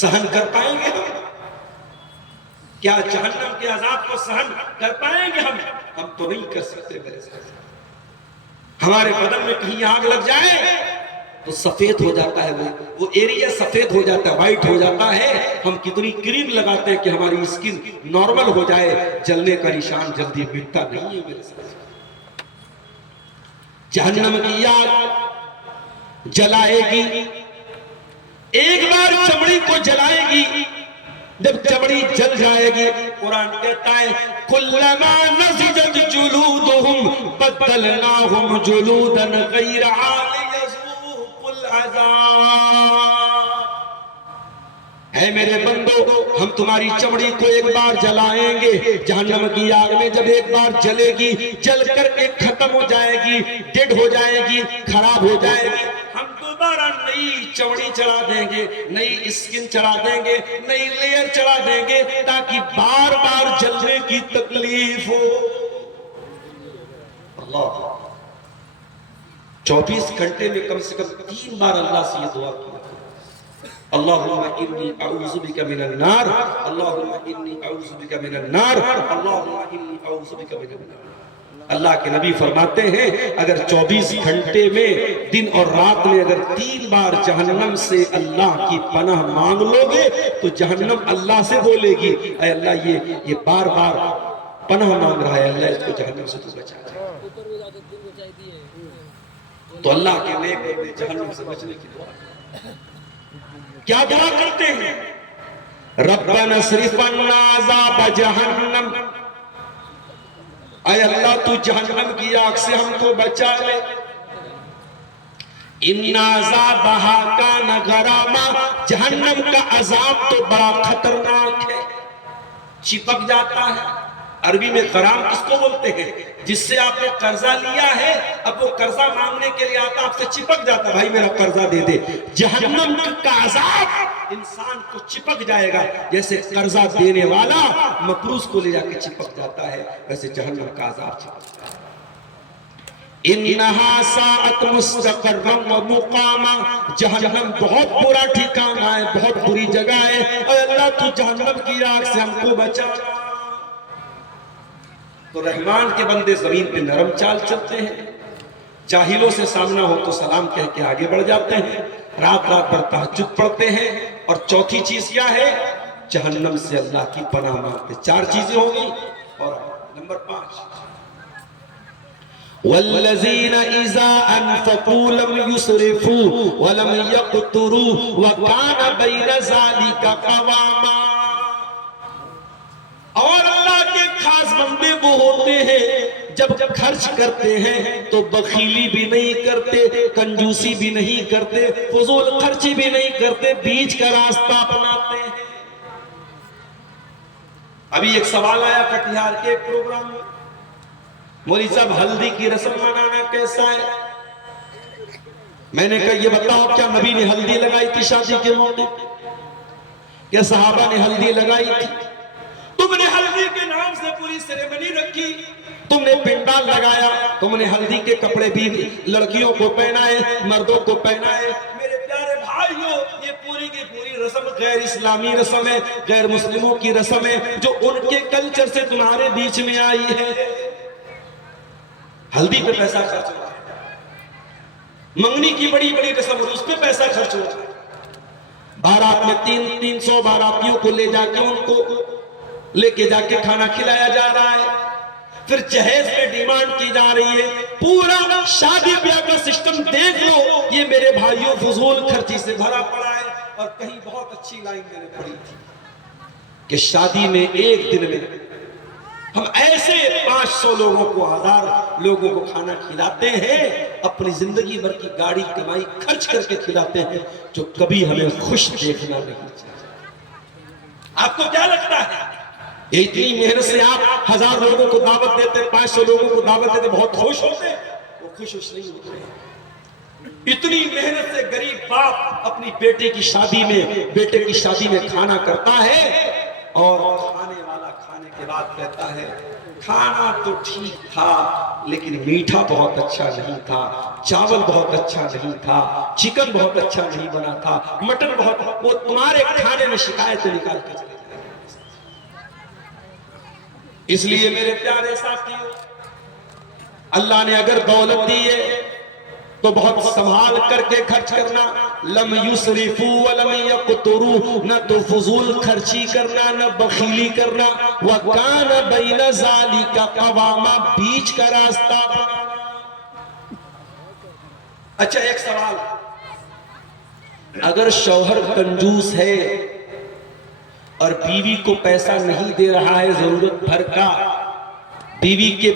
سہن کر پائیں گے ہم؟ کیا جہنم کے عذاب کو سہن کر پائیں گے ہم؟ ہم تو نہیں کر سکتے میرے ساتھ۔ ہمارے بدن میں کہیں آگ لگ جائے تو سفید ہو جاتا ہے، وہ ایریا سفید ہو جاتا ہے، وائٹ ہو جاتا ہے. ہم کتنی کریم لگاتے ہیں کہ ہماری اسکن نارمل ہو جائے، جلنے کا نشان جلدی مٹتا نہیں ہے میرے ساتھ. جہنم کی آگ جلائے گی، ایک بار چمڑی کو جلائے گی. جب چمڑی جل جائے گی، قرآن کہتا ہے کلما نضجت جلودہم بدلناہم جلودا غیرہا لیذوقوا العذاب. اے میرے بندو، ہم تمہاری چمڑی کو ایک بار جلائیں گے. جہنم کی آگ میں جب ایک بار جلے گی، جل کر کے ختم ہو جائے گی، ڈیڈ ہو جائے گی، خراب ہو جائے گی، ہم دوبارہ نئی چمڑی چڑھا دیں گے، نئی اسکن چڑھا دیں گے، نئی لیئر چڑھا دیں گے، تاکہ بار بار جلنے کی تکلیف ہو. اللہ 24 گھنٹے میں کم سے کم 3 بار اللہ سے یہ دعا کی، اللہم انی اعوذ بک من النار، اللہم انی اعوذ بک من النار، اللہم انی اعوذ بک من النار. اللہ کے نبی فرماتے ہیں اگر 24 گھنٹے میں دن اور رات میں اگر 3 بار جہنم سے اللہ کی پناہ مانگ لو گے تو جہنم اللہ سے بولے گی اے اللہ یہ بار بار پناہ مانگ رہا ہے، اللہ اس کو جہنم سے تو بچا دے. تو اللہ کے نیک بندے جہنم سے بچنے کی دعا کیا دعا کرتے ہیں؟ ربنا اصرف عنا عذاب جہنم، اے اللہ تو جہنم کی آگ سے ہم کو بچا لے. ان عذابہا کان غراما، جہنم کا عذاب تو بڑا خطرناک ہے، چپک جاتا ہے. عربی میں غرام کس کو بولتے ہیں؟ جس سے آپ نے قرضہ لیا ہے، اب وہ قرضہ مانگنے کے لیے آتا، آپ سے چپک جاتا، بھائی میرا قرضہ دے دے. جہنم کا عذاب انسان کو چپک جائے گا، جیسے قرضہ دینے والا مقروض کو لے جا کے چپک جاتا ہے، ویسے جہنم کا عذاب چپک جاتا ہے. انہا ساعت مستقرم و مقاما، جہنم بہت برا ٹھکانہ ہے، بہت بری جگہ ہے. اے اللہ تو جہنم کی آگ سے ہم کو بچا. تو رحمان کے بندے زمین پہ نرم چال چلتے ہیں، جاہلوں سے سامنا ہو تو سلام کہہ کے آگے بڑھ جاتے ہیں، رات رات بھر تہجد پڑھتے ہیں. اور چوتھی چیز کیا ہے؟ جہنم سے اللہ کی پناہ مانگتے. 4 چیزیں ہوگی. اور نمبر 5 والذین اذا انفقوا لم یسرفوا ولم یقتروا وکان بین ذلک قواما. اور اللہ کے خاص بندے وہ ہوتے ہیں جب خرچ کرتے ہیں تو بخیلی بھی نہیں کرتے، کنجوسی بھی نہیں کرتے، فضول خرچی بھی نہیں کرتے، بیچ کا راستہ اپناتے ہیں. ابھی ایک سوال آیا کٹیہار کے ایک پروگرام میں، مولوی صاحب ہلدی کی رسم منانا کیسا ہے؟ میں نے کہا یہ بتاؤ کیا نبی نے ہلدی لگائی تھی شادی کے موقع پہ؟ کیا صحابہ نے ہلدی لگائی تھی؟ تم نے ہلدی کے نام سے پوری سیریمنی رکھی، تم نے پنڈال لگایا، تم نے ہلدی کے کپڑے بھی لڑکیوں کو پہنائے، مردوں کو پہنائے. میرے پیارے بھائیوں، یہ پوری کی پوری رسم غیر اسلامی رسم ہے، غیر مسلموں کی رسم ہے، جو ان کے کلچر سے تمہارے بیچ میں آئی ہے. ہلدی پہ پیسہ خرچ ہو رہا ہے، منگنی کی بڑی بڑی رسم اس پہ پیسہ خرچ ہو رہا ہے. بارات میں 300 باراتیوں کو لے جا کے ان کو لے کے جا کے کھانا کھلایا جا رہا ہے، پھر جہیز میں ڈیمانڈ کی جا رہی ہے. پورا شادی بیاہ کا سسٹم دیکھ لو، یہ میرے بھائیوں فضول خرچی سے بھرا پڑا ہے. اور کہیں بہت اچھی لائن میں نے پڑھی تھی کہ شادی میں ایک دن میں ہم ایسے 500 لوگوں کو 1000 لوگوں کو کھانا کھلاتے ہیں، اپنی زندگی بھر کی گاڑی کمائی خرچ کر کے کھلاتے ہیں، جو کبھی ہمیں خوش دیکھنا نہیں چاہیے. آپ کو کیا لگتا ہے اتنی محنت سے آپ 1000 لوگوں کو دعوت دیتے، 500 لوگوں کو دعوت دیتے، بہت خوش ہوتے؟ وہ خوش نہیں ہوتے. اتنی محنت سے غریب باپ اپنی بیٹے کی شادی میں کھانا کرتا ہے، اور کھانے والا کھانے کے بعد کہتا ہے کھانا تو ٹھیک تھا لیکن میٹھا بہت اچھا نہیں تھا، چاول بہت اچھا نہیں تھا، چکن بہت اچھا نہیں بنا تھا، مٹن بہت. وہ تمہارے کھانے میں شکایتیں نکال کے چلے جائیں. اس لیے میرے پیارے ساتھیوں، اللہ نے اگر دولت دی ہے تو بہت سنبھال کر کے خرچ کرنا. لم یسرفوا ولم یقتروا، نہ تو فضول خرچی کرنا نہ بخیلی کرنا. وکان بین ذالک قواما، بیچ کا راستہ. اچھا ایک سوال، اگر شوہر کنجوس ہے اور بیوی کو پیسہ نہیں دے رہا ہے ضرورت بھر کا، بیوی کے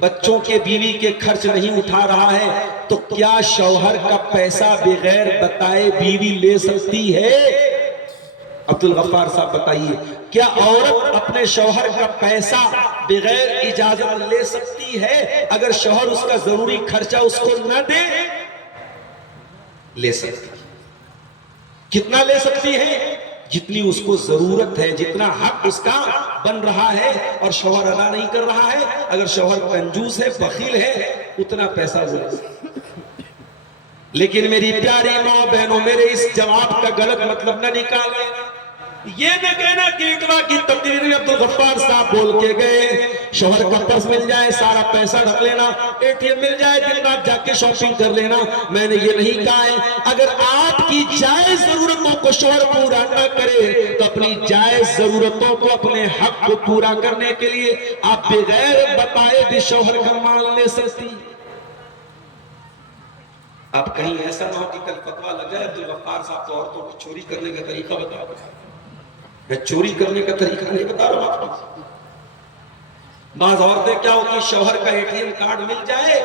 بچوں کے بیوی کے خرچ نہیں اٹھا رہا ہے، تو کیا شوہر کا پیسہ بغیر بتائے بیوی لے سکتی ہے؟ عبدالغفار صاحب بتائیے، کیا عورت اپنے شوہر کا پیسہ بغیر اجازت لے سکتی ہے اگر شوہر اس کا ضروری خرچہ اس کو نہ دے؟ لے سکتی ہے. کتنا لے سکتی ہے؟ جتنی اس کو ضرورت ہے، جتنا حق اس کا بن رہا ہے اور شوہر ادا نہیں کر رہا ہے. اگر شوہر کنجوس ہے، بخیل ہے، اتنا پیسہ وہ لے سکتا ہے. لیکن میری پیاری ماں بہنوں، میرے اس جواب کا غلط مطلب نہ نکالیں. یہ نہ کہنا کہ اقرا کی تقریر میں عبدالغفار صاحب بول کے گئے شوہر کا پرس مل جائے سارا پیسہ رکھ لینا، اے ٹی ایم مل جائے دن رات جا کے شاپنگ کر لینا. میں نے یہ نہیں کہا ہے. اگر آپ کی جائز ضرورتوں کو شوہر پورا نہ کرے تو اپنی جائز ضرورتوں کو، اپنے حق کو پورا کرنے کے لیے آپ بغیر بتائے بھی شوہر کا مال لے سکتی. آپ کہیں ایسا نہ ہو کہ کل فتویٰ لگ جائے عبدالغفار صاحب تو عورتوں کو چوری کرنے کا طریقہ بتا دو. میں چوری کرنے کا طریقہ نہیں بتا رہا ہوں آپ کو. بعض عورتیں کیا ہوتی، شوہر کا اے ٹی ایم کارڈ مل جائے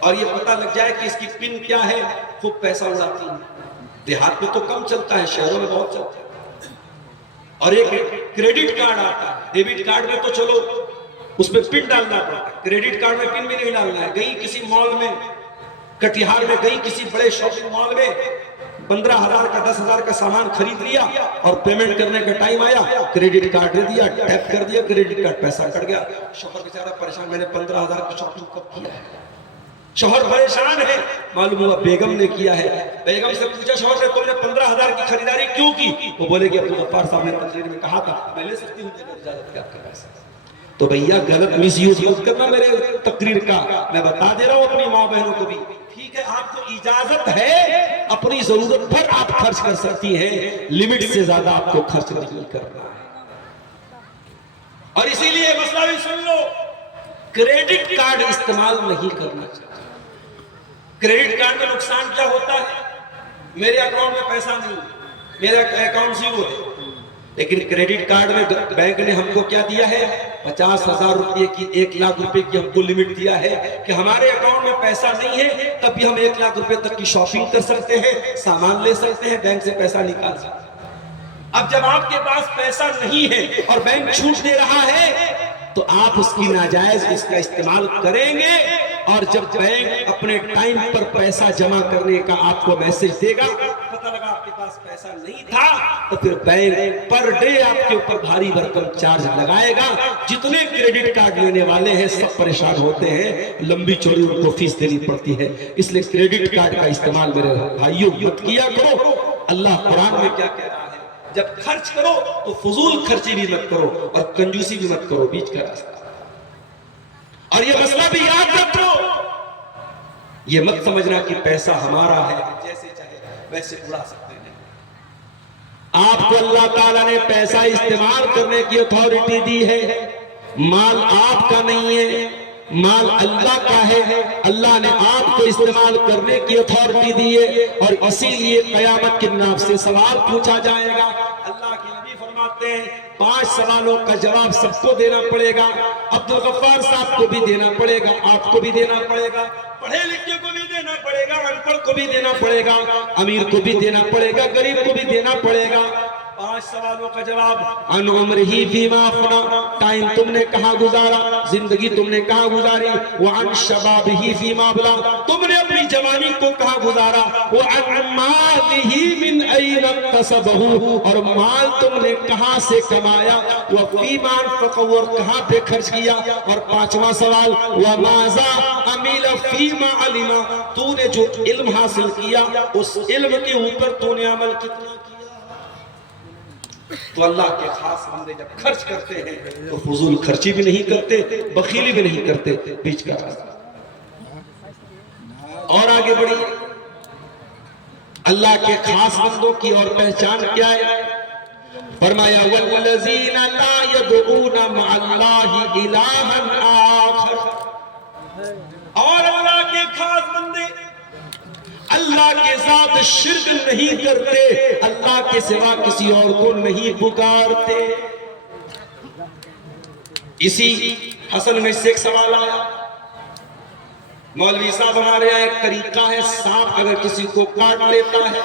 اور یہ پتہ لگ جائے کہ اس کی پن کیا ہے، خوب پیسہ اڑاتی ہیں. دیہات میں تو کم چلتا ہے، شہروں میں بہت چلتا ہے. اور ایک کریڈٹ کارڈ آتا ہے، ڈیبٹ کارڈ میں تو چلو اس پہ پن ڈالنا پڑتا ہے، کریڈٹ کارڈ میں پن بھی نہیں ڈالنا ہے. گئی کسی مال میں، کٹیہار میں گئی کسی بڑے شاپنگ مال میں، 15,000 کا 10,000 کا سامان خرید لیا اور پیمنٹ کرنے کا ٹائم آیا، کریڈٹ کارڈ دے دیا، ٹیپ کر دیا، کریڈٹ کارڈ پیسہ کٹ گیا. شوہر بیچارہ پریشان، میں نے 15,000 کی شاپنگ کب کیا ہے؟ شوہر پریشان ہے. معلوم ہوا بیگم نے کیا ہے. بیگم سے پوچھا شوہر سے تم نے 15,000 کی خریداری کیوں کی؟ وہ بولے کہ عبدالغفار صاحب نے تقریر میں کہا تھا میں لے سکتی ہوں اجازت کے آپ کے پیسے. تو بھیا غلط مس یوز مت کرنا میرے تقریر کا. میں بتا دے رہا ہوں اپنی ماں بہنوں کو بھی، ٹھیک ہے آپ کو اجازت ہے، اپنی ضرورت پر آپ خرچ کر سکتی ہیں، لمٹ سے زیادہ آپ کو خرچ نہیں کرنا ہے. اور اسی لیے مسئلہ بھی سن لو، کریڈٹ کارڈ استعمال نہیں کرنا چاہیے. کریڈٹ کارڈ میں نقصان کیا ہوتا ہے؟ میرے اکاؤنٹ میں پیسہ نہیں، میرا اکاؤنٹ زیرو ہے. لیکن کریڈٹ کارڈ میں بینک نے ہم کو کیا دیا ہے؟ 50,000 روپے کی، 1,00,000 روپے کی ہم کو لمٹ دیا ہے کہ ہمارے اکاؤنٹ میں پیسہ نہیں ہے تب بھی ہم 1,00,000 روپے تک کی شاپنگ کر سکتے ہیں، سامان لے سکتے ہیں، بینک سے پیسہ نکال سکتے ہیں. اب جب آپ کے پاس پیسہ نہیں ہے اور بینک چھوٹ دے رہا ہے تو آپ اس کی ناجائز اس کا استعمال کریں گے. اور جب بینک اپنے ٹائم پر پیسہ جمع کرنے کا آپ کو میسج دے گا، پتہ لگا آپ کے پاس پیسہ نہیں تھا، تو پھر بینک پر ڈے آپ کے اوپر بھاری بھرکم چارج لگائے گا. جتنے کریڈٹ کارڈ لینے والے ہیں سب پریشان ہوتے ہیں، لمبی چوڑی ان کو فیس دینی پڑتی ہے. اس لیے کریڈٹ کارڈ کا استعمال میرے بھائیوں مت کیا کرو. اللہ قرآن میں کیا کہہ رہا ہے؟ جب خرچ کرو تو فضول خرچی بھی مت کرو اور کنجوسی بھی مت کرو، بیچ کا راستہ. اور یہ مسئلہ بھی یاد رکھو، یہ مت سمجھنا کہ پیسہ ہمارا ہے جیسے چاہے ویسے اڑا سکتے ہیں. آپ کو اللہ تعالیٰ نے پیسہ استعمال کرنے کی اتھارٹی دی ہے. مال آپ کا نہیں ہے، مال اللہ کا ہے. اللہ نے آپ کو استعمال کرنے کی اتھارٹی دی ہے اور اسی لیے قیامت کے دن آپ سے سوال پوچھا جائے گا. اللہ کے نبی فرماتے ہیں 5 سوالوں کا جواب سب کو دینا پڑے گا. عبدالغفار صاحب کو بھی دینا پڑے گا، آپ کو بھی دینا پڑے گا، پڑھے لکھے کو بھی دینا پڑے گا، ان پڑھ کو بھی دینا پڑے گا، امیر کو بھی دینا پڑے گا، غریب کو بھی دینا پڑے گا. 5 سوالوں کا جواب. عن عمرہ فیما افنا، ٹائم تم نے کہاں گزارا، زندگی تم نے کہاں گزاری. وعن شبابہ فیما ابلا، تم نے اپنی جوانی کو کہاں گزارا. وعن مالہ من این اکتسبہ، اور مال تم نے کہاں سے کمایا. وفیما انفق، اور کہاں پہ خرچ کیا. اور 5واں سوال وماذا عمل فیما علم، تو نے جو علم حاصل کیا اس علم کے اوپر تو نے عمل کتنا کیا. تو اللہ کے خاص بندے جب خرچ کرتے ہیں تو فضول خرچی بھی نہیں کرتے، بخیلی بھی نہیں کرتے، بیچ کا راستہ. اور آگے بڑھیے، اللہ کے خاص بندوں کی اور پہچان کیا ہے؟ فرمایا والذین لا يدعون مع اللہ الہا آخر، اور اللہ کے خاص بندے اللہ کے ساتھ شرک نہیں کرتے، اللہ کے سوا کسی اور کو نہیں پکارتے۔ اسی حسن میں سے ایک سوال آیا، مولوی صاحب ہمارے یہاں ایک طریقہ ہے، سانپ اگر کسی کو کاٹ لیتا ہے،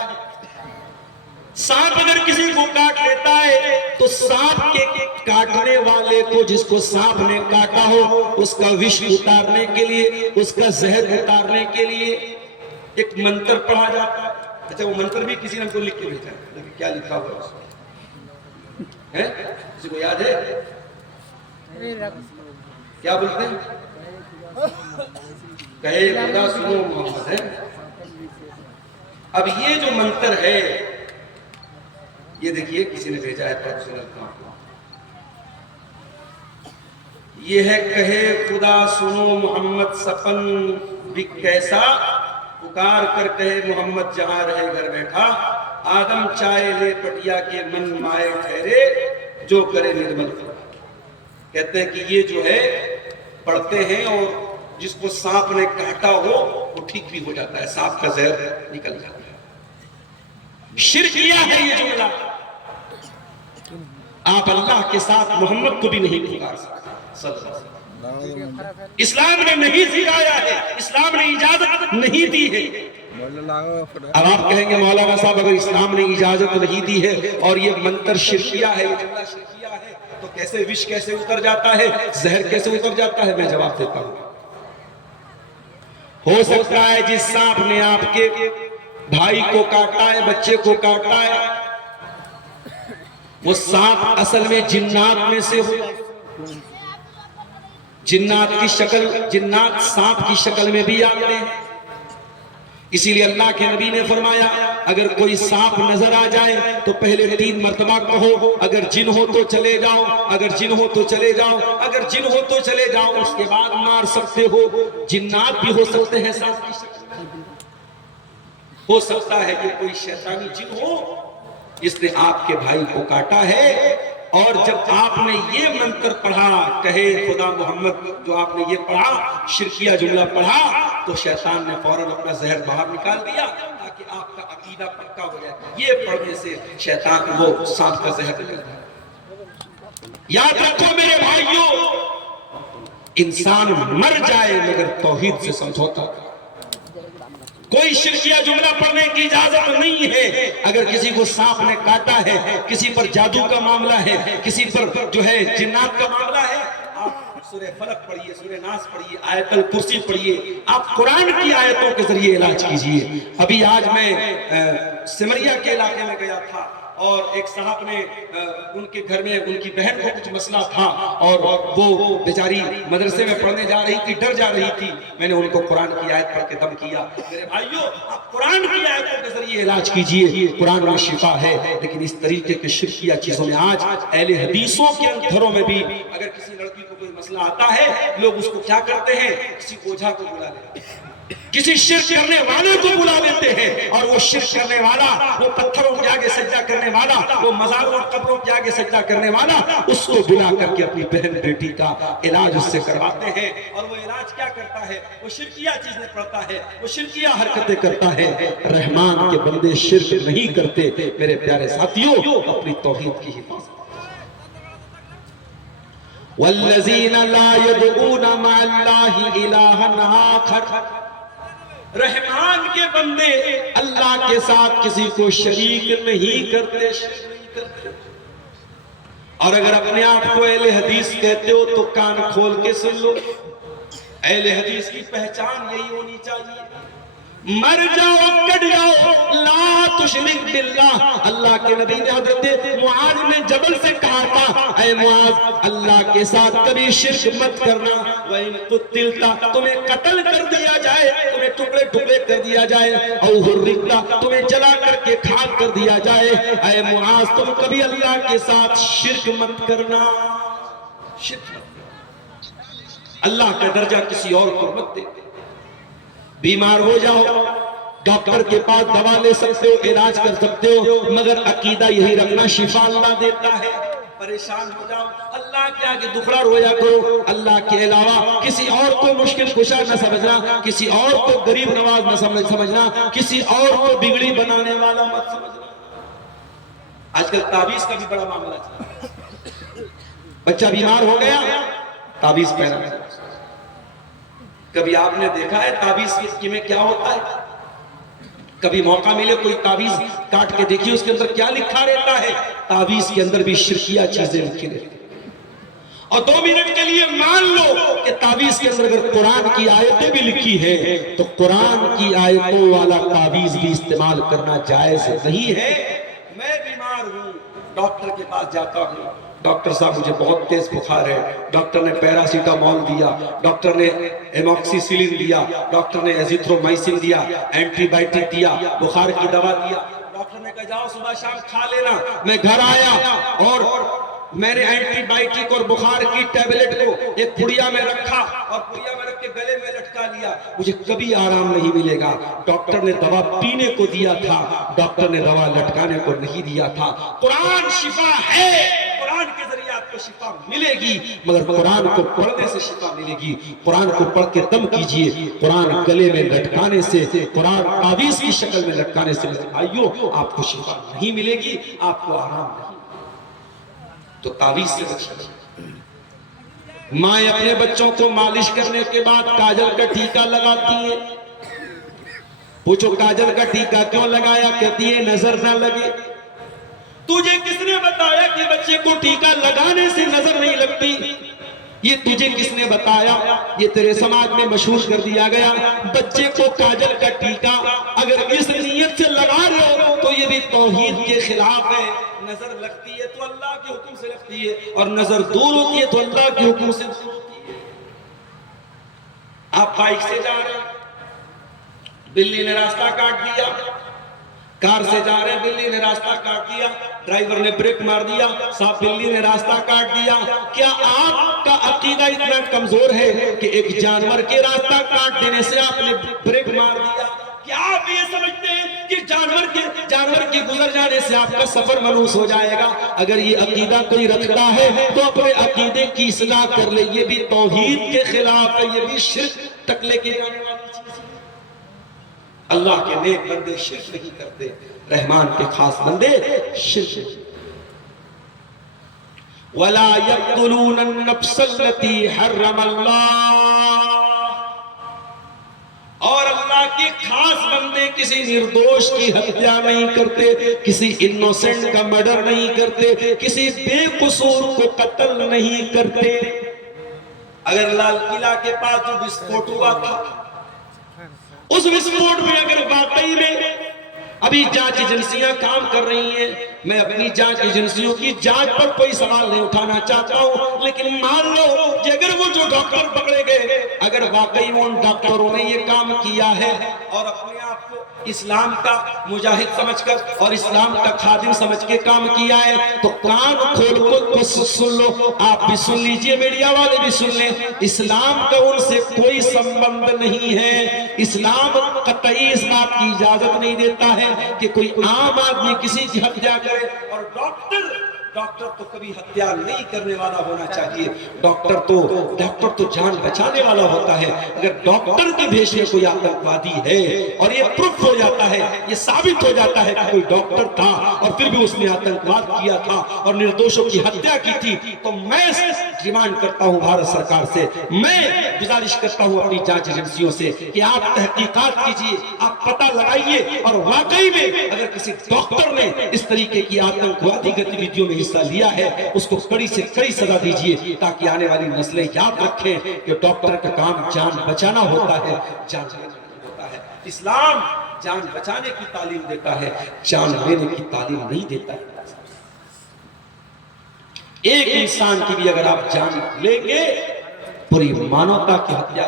سانپ اگر کسی کو کاٹ لیتا ہے تو سانپ کے کاٹنے والے کو، جس کو سانپ نے کاٹا ہو، اس کا وش اتارنے کے لیے، اس کا زہر اتارنے کے لیے ایک منتر پڑھا جاتا ہے۔ اچھا وہ منتر بھی کسی نے ہم کو لکھ کے بھیجا ہے، لیکن کیا لکھا ہوا ہے اس میں؟ کسی کو یاد ہے؟ کیا بولتے ہیں؟ کہے خدا سنو محمد ہے۔ اب یہ جو منتر ہے، یہ دیکھیے کسی نے بھیجا ہے پروفیسر کام، یہ ہے کہے خدا سنو محمد سپن بھی کیسا، پکار کر کہے محمد جہاں رہے گھر بیٹھا، آدم چائے لے پٹیا کے من مائے ٹھہرے، جو کرے نرمل کرے۔ کہتے ہیں کہ یہ جو ہے پڑھتے ہیں اور جس کو سانپ نے کاٹا ہو وہ ٹھیک بھی ہو جاتا ہے، سانپ کا زہر نکل جاتا ہے۔ شرک کیا ہے یہ جملہ، آپ اللہ کے ساتھ محمد کو بھی نہیں پکار سکتے صلی اللہ علیہ وسلم۔ اسلام نے نہیں سکھایا ہے، اسلام نے اجازت نہیں دی ہے۔ اب آپ کہیں گے مولانا صاحب اگر اسلام نے اجازت نہیں دی ہے اور یہ منتر شرکیہ ہے، یہ جملہ شرکیہ ہے، تو کیسے وش کیسے اتر جاتا ہے، زہر کیسے اتر جاتا ہے؟ میں جواب دیتا ہوں۔ ہو سکتا ہے جس سانپ نے آپ کے بھائی کو کاٹا ہے، بچے کو کاٹا ہے، وہ سانپ اصل میں جنات میں سے ہو، جنات کی شکل، جنات سانپ کی شکل میں بھی آتے ہیں۔ اسی لیے اللہ کے نبی نے فرمایا اگر کوئی سانپ نظر آ جائے تو پہلے 3 مرتبہ کہو اگر جن ہو تو چلے جاؤ، اگر جن ہو تو چلے جاؤ، اگر جن ہو تو چلے جاؤ، اس کے بعد مار سکتے ہو۔ جنات بھی ہو سکتے ہیں سانپ کی شکل میں، ہو سکتا ہے کہ کوئی شیطانی جن ہو جس نے آپ کے بھائی کو کاٹا ہے، اور جب آپ نے یہ منتر پڑھا کہے خدا محمد، جو آپ نے یہ پڑھا شرکیہ جملہ پڑھا، تو شیطان نے فوراً اپنا زہر باہر نکال دیا تاکہ آپ کا عقیدہ پکا ہو جائے۔ یہ پڑھنے سے شیطان وہ سانپ کا زہر نکل جائے۔ یاد رکھو میرے بھائیوں، انسان مر جائے مگر توحید سے سمجھوتا کرے۔ کوئی شرکیہ جملہ پڑھنے کی اجازت نہیں ہے۔ اگر کسی کو سانپ نے کاٹا ہے، کسی پر جادو کا معاملہ ہے، کسی پر جو ہے جنات کا معاملہ ہے، آپ سورہ فلق پڑھیے، سورہ ناس پڑھیے، آیت الکرسی پڑھیے، آپ قرآن کی آیتوں کے ذریعے علاج کیجئے۔ ابھی آج میں سمریا کے علاقے میں گیا تھا اور ایک صاحب نے ان کے گھر میں ان کی بہن کو کچھ مسئلہ تھا اور وہ بیچاری مدرسے میں پڑھنے جا رہی تھی، ڈر جا رہی تھی۔ میں نے ان کو قرآن کی آیت پڑھ کے دم کیا۔ میرے بھائیوں، آپ قرآن کی آیتوں کے ذریعے علاج کیجئے، قرآن میں شفا ہے۔ لیکن اس طریقے کے شرکیہ چیزوں میں آج اہل حدیثوں کے گھروں میں بھی اگر کسی لڑکی کو کوئی مسئلہ آتا ہے، لوگ اس کو کیا کرتے ہیں؟ کسی اوجھا کو بلا لیتے ہیں، کسی شرک کرنے والے کو بلا لیتے ہیں، اور وہ شرک کرنے والا، وہ پتھروں کے آگے سجدہ کرنے والا، وہ مزاروں اور قبروں کے آگے سجدہ کرنے والا، اس کو بلا کر کے اپنی بہن بیٹی کا علاج اس سے کرواتے ہیں۔ اور وہ علاج کیا کرتا ہے؟ وہ شرکیہ چیزیں پڑھتا ہے، وہ شرکیہ حرکتیں کرتا ہے۔ رحمان کے بندے شرک نہیں کرتے میرے پیارے ساتھیوں، اپنی توحید کی حفاظت۔ والذین لا يدعون مع اللہ الہا آخر، رحمان کے بندے اللہ کے ساتھ کسی کو شریک نہیں کرتے، اور اگر اپنے آپ کو اہل حدیث کہتے ہو تو کان کھول کے سن لو، اہل حدیث کی پہچان یہی ہونی چاہیے، مر جاؤ کٹ جاؤ لا تشرک باللہ۔ اللہ کے نبی نے حضرت معاذ بن جبل سے کہا تھا اے معاذ اللہ کے ساتھ کبھی شرک مت کرنا، وَإِن قُتِلْتَ تمہیں قتل کر دیا جائے، تمہیں ٹکڑے ٹکڑے کر دیا جائے، او حُرِّقْتَ تمہیں جلا کر کے خاک کر دیا جائے، اے معاذ تم کبھی اللہ کے ساتھ شرک مت کرنا، شرک مت کرنا، اللہ کا درجہ کسی اور کو مت دے۔ بیمار ہو جاؤ ڈاکٹر کے پاس دوا لے سکتے ہو علاج کر سکتے ہو مگر عقیدہ یہی رکھنا شفا اللہ دیتا ہے پریشان ہو جاؤ اللہ کے آگے دکھڑا رویا کرو اللہ کے علاوہ کسی اور کو مشکل کشا نہ سمجھنا کسی اور کو غریب نواز نہ سمجھنا کسی اور کو بگڑی بنانے والا مت سمجھنا آج کل تعویذ کا بھی بڑا معاملہ ہے بچہ بیمار ہو گیا تعویذ پہنا کبھی آپ نے دیکھا ہے تعویذ میں کیا ہوتا ہے کبھی موقع ملے کوئی تعویذ کاٹ کے دیکھیے اس کے اندر کیا لکھا رہتا ہے تعویذ کے اندر بھی شرکیہ چیزیں لکھی رہتی اور 2 منٹ کے لیے مان لو کہ تعویذ کے اندر اگر قرآن کی آیتیں بھی لکھی ہے تو قرآن کی آیتوں والا تعویذ بھی استعمال کرنا جائز نہیں ہے میں بیمار ہوں ڈاکٹر کے پاس جاتا ہوں ڈاکٹر صاحب مجھے بہت تیز بخار ہے ڈاکٹر نے پیراسیٹامول دیا ڈاکٹر نے ایموکسیسلن دیا ڈاکٹر نے ایزیتھرومائسن دیا اینٹی بائیوٹک دیا بخار کی دوا دیا ڈاکٹر نے کہا جاؤ صبح شام کھا لینا میں گھر آیا اور میں نے اینٹی بائیوٹک اور بخار کی ٹیبلٹ کو ایک پڑیا میں رکھا اور پڑیا میں رکھ کے گلے میں لٹکا لیا مجھے کبھی آرام نہیں ملے گا ڈاکٹر نے دوا پینے کو دیا تھا ڈاکٹر نے دوا لٹکانے کو نہیں دیا تھا قرآن شفا ہے قرآن کے ذریعے آپ کو شفا ملے گی مگر قرآن کو پڑھنے سے شفا ملے گی قرآن کو پڑھ کے دم کیجئے قرآن گلے میں لٹکانے سے قرآن تعویذ کی شکل میں لٹکانے سے بھائیو آپ کو شفا نہیں ملے گی آپ کو آرام نہیں تو تعویذ سے بچنا ماں اپنے بچوں کو مالش کرنے کے بعد کاجل کا ٹیکا لگاتی ہے پوچھو کاجل کا ٹیکا کیوں لگایا کہتی ہے نظر نہ لگے تجھے کس نے بتایا کہ بچے کو ٹیکا لگانے سے نظر نہیں لگتی یہ تجھے کس نے بتایا یہ تیرے سماج میں مشہور کر دیا گیا بچے کو کاجل کا ٹیکا اگر اس نیت سے لگا رہے ہو تو یہ بھی توحید کے خلاف ہے نظر لگتی ہے تو اللہ کے حکم سے لگتی ہے اور نظر دور ہوتی ہے تو اللہ کے حکم سے دور ہوتی ہے آپ بائک سے جا رہے ہیں بلی نے راستہ کاٹ دیا کار سے جا رہے ہیں بلی نے راستہ کاٹ دیا ڈرائیور نے بریک مار دیا صاحب بلی نے راستہ کاٹ دیا کیا آپ کا عقیدہ اتنا کمزور ہے کہ ایک جانور کے راستہ کاٹ دینے سے آپ نے بریک مار دیا کیا آپ یہ سمجھتے ہیں کہ جانور کے گزر جانے سے آپ کا سفر ملوث ہو جائے گا اگر یہ عقیدہ کوئی رکھتا ہے تو اپنے عقیدے کی اصلاح کر لے یہ بھی توحید کے خلاف ہے یہ بھی شرک تک لے کے جانے والی چیز ہے اللہ کے نیک بندے شرک نہیں کرتے رحمان کے خاص بندے شرک وَلَا يَقْتُلُونَ النَّفْسَ الَّتِي حَرَّمَ اللَّهُ اور اللہ کے خاص بندے کسی نردوش کی ہتیا نہیں کرتے کسی انوسنٹ کا مرڈر نہیں کرتے کسی بے قصور کو قتل نہیں کرتے اگر لال قلعہ کے پاس جو وسفوٹ ہوا تھا اس وسفوٹ میں اگر واقعی میں ابھی جانچ ایجنسیاں کام کر رہی ہیں میں اپنی جانچ ایجنسیوں کی جانچ پر کوئی سوال نہیں اٹھانا چاہتا ہوں لیکن مان لو کہ اگر وہ جو ڈاکٹر پکڑے گئے اگر واقعی ان ڈاکٹروں نے یہ کام کیا ہے اور اپنے آپ کو اسلام کا مجاہد سمجھ کر اور اسلام کا خادم سمجھ کے کام کیا ہے تو کان کھول کو سن لو آپ بھی سن لیجئے میڈیا والے بھی سن لیں اسلام کا ان سے کوئی سمبند نہیں ہے اسلام قطعی اس بات کی اجازت نہیں دیتا ہے کہ کوئی عام آدمی کسی کی ہتیا کرے اور ڈاکٹر تو کبھی ہتیا نہیں کرنے والا ہونا چاہیے ڈاکٹر تو جان بچانے والا ہوتا ہے اگر ڈاکٹر کے بھیش میں کوئی آتنکوادی ہے اور یہ پروف ہو جاتا ہے یہ ثابت ہو جاتا ہے کہ کوئی ڈاکٹر تھا اور پھر بھی اس نے آتنکواد کیا تھا اور نردوشوں کی ہتیا کی تھی تو میں ڈیمانڈ کرتا ہوں بھارت سرکار سے میں گزارش کرتا ہوں اپنی جانچ ایجنسیوں سے کہ آپ تحقیقات کیجئے آپ پتہ لگائیے اور واقعی میں اگر کسی ڈاکٹر نے اس طریقے کی آتنکوادی گتیویدیوں میں حصہ لیا ہے اس کو کڑی سے کڑی سزا دیجئے تاکہ آنے والی نسلیں یاد رکھیں کہ ڈاکٹر کا کام جان بچانا ہوتا ہے جان بچانا ہوتا ہے اسلام جان بچانے کی تعلیم دیتا ہے جان لینے کی تعلیم نہیں دیتا ہے ایک انسان کی بھی اگر آپ جان لیں گے پوری مانوتا کی ہتیا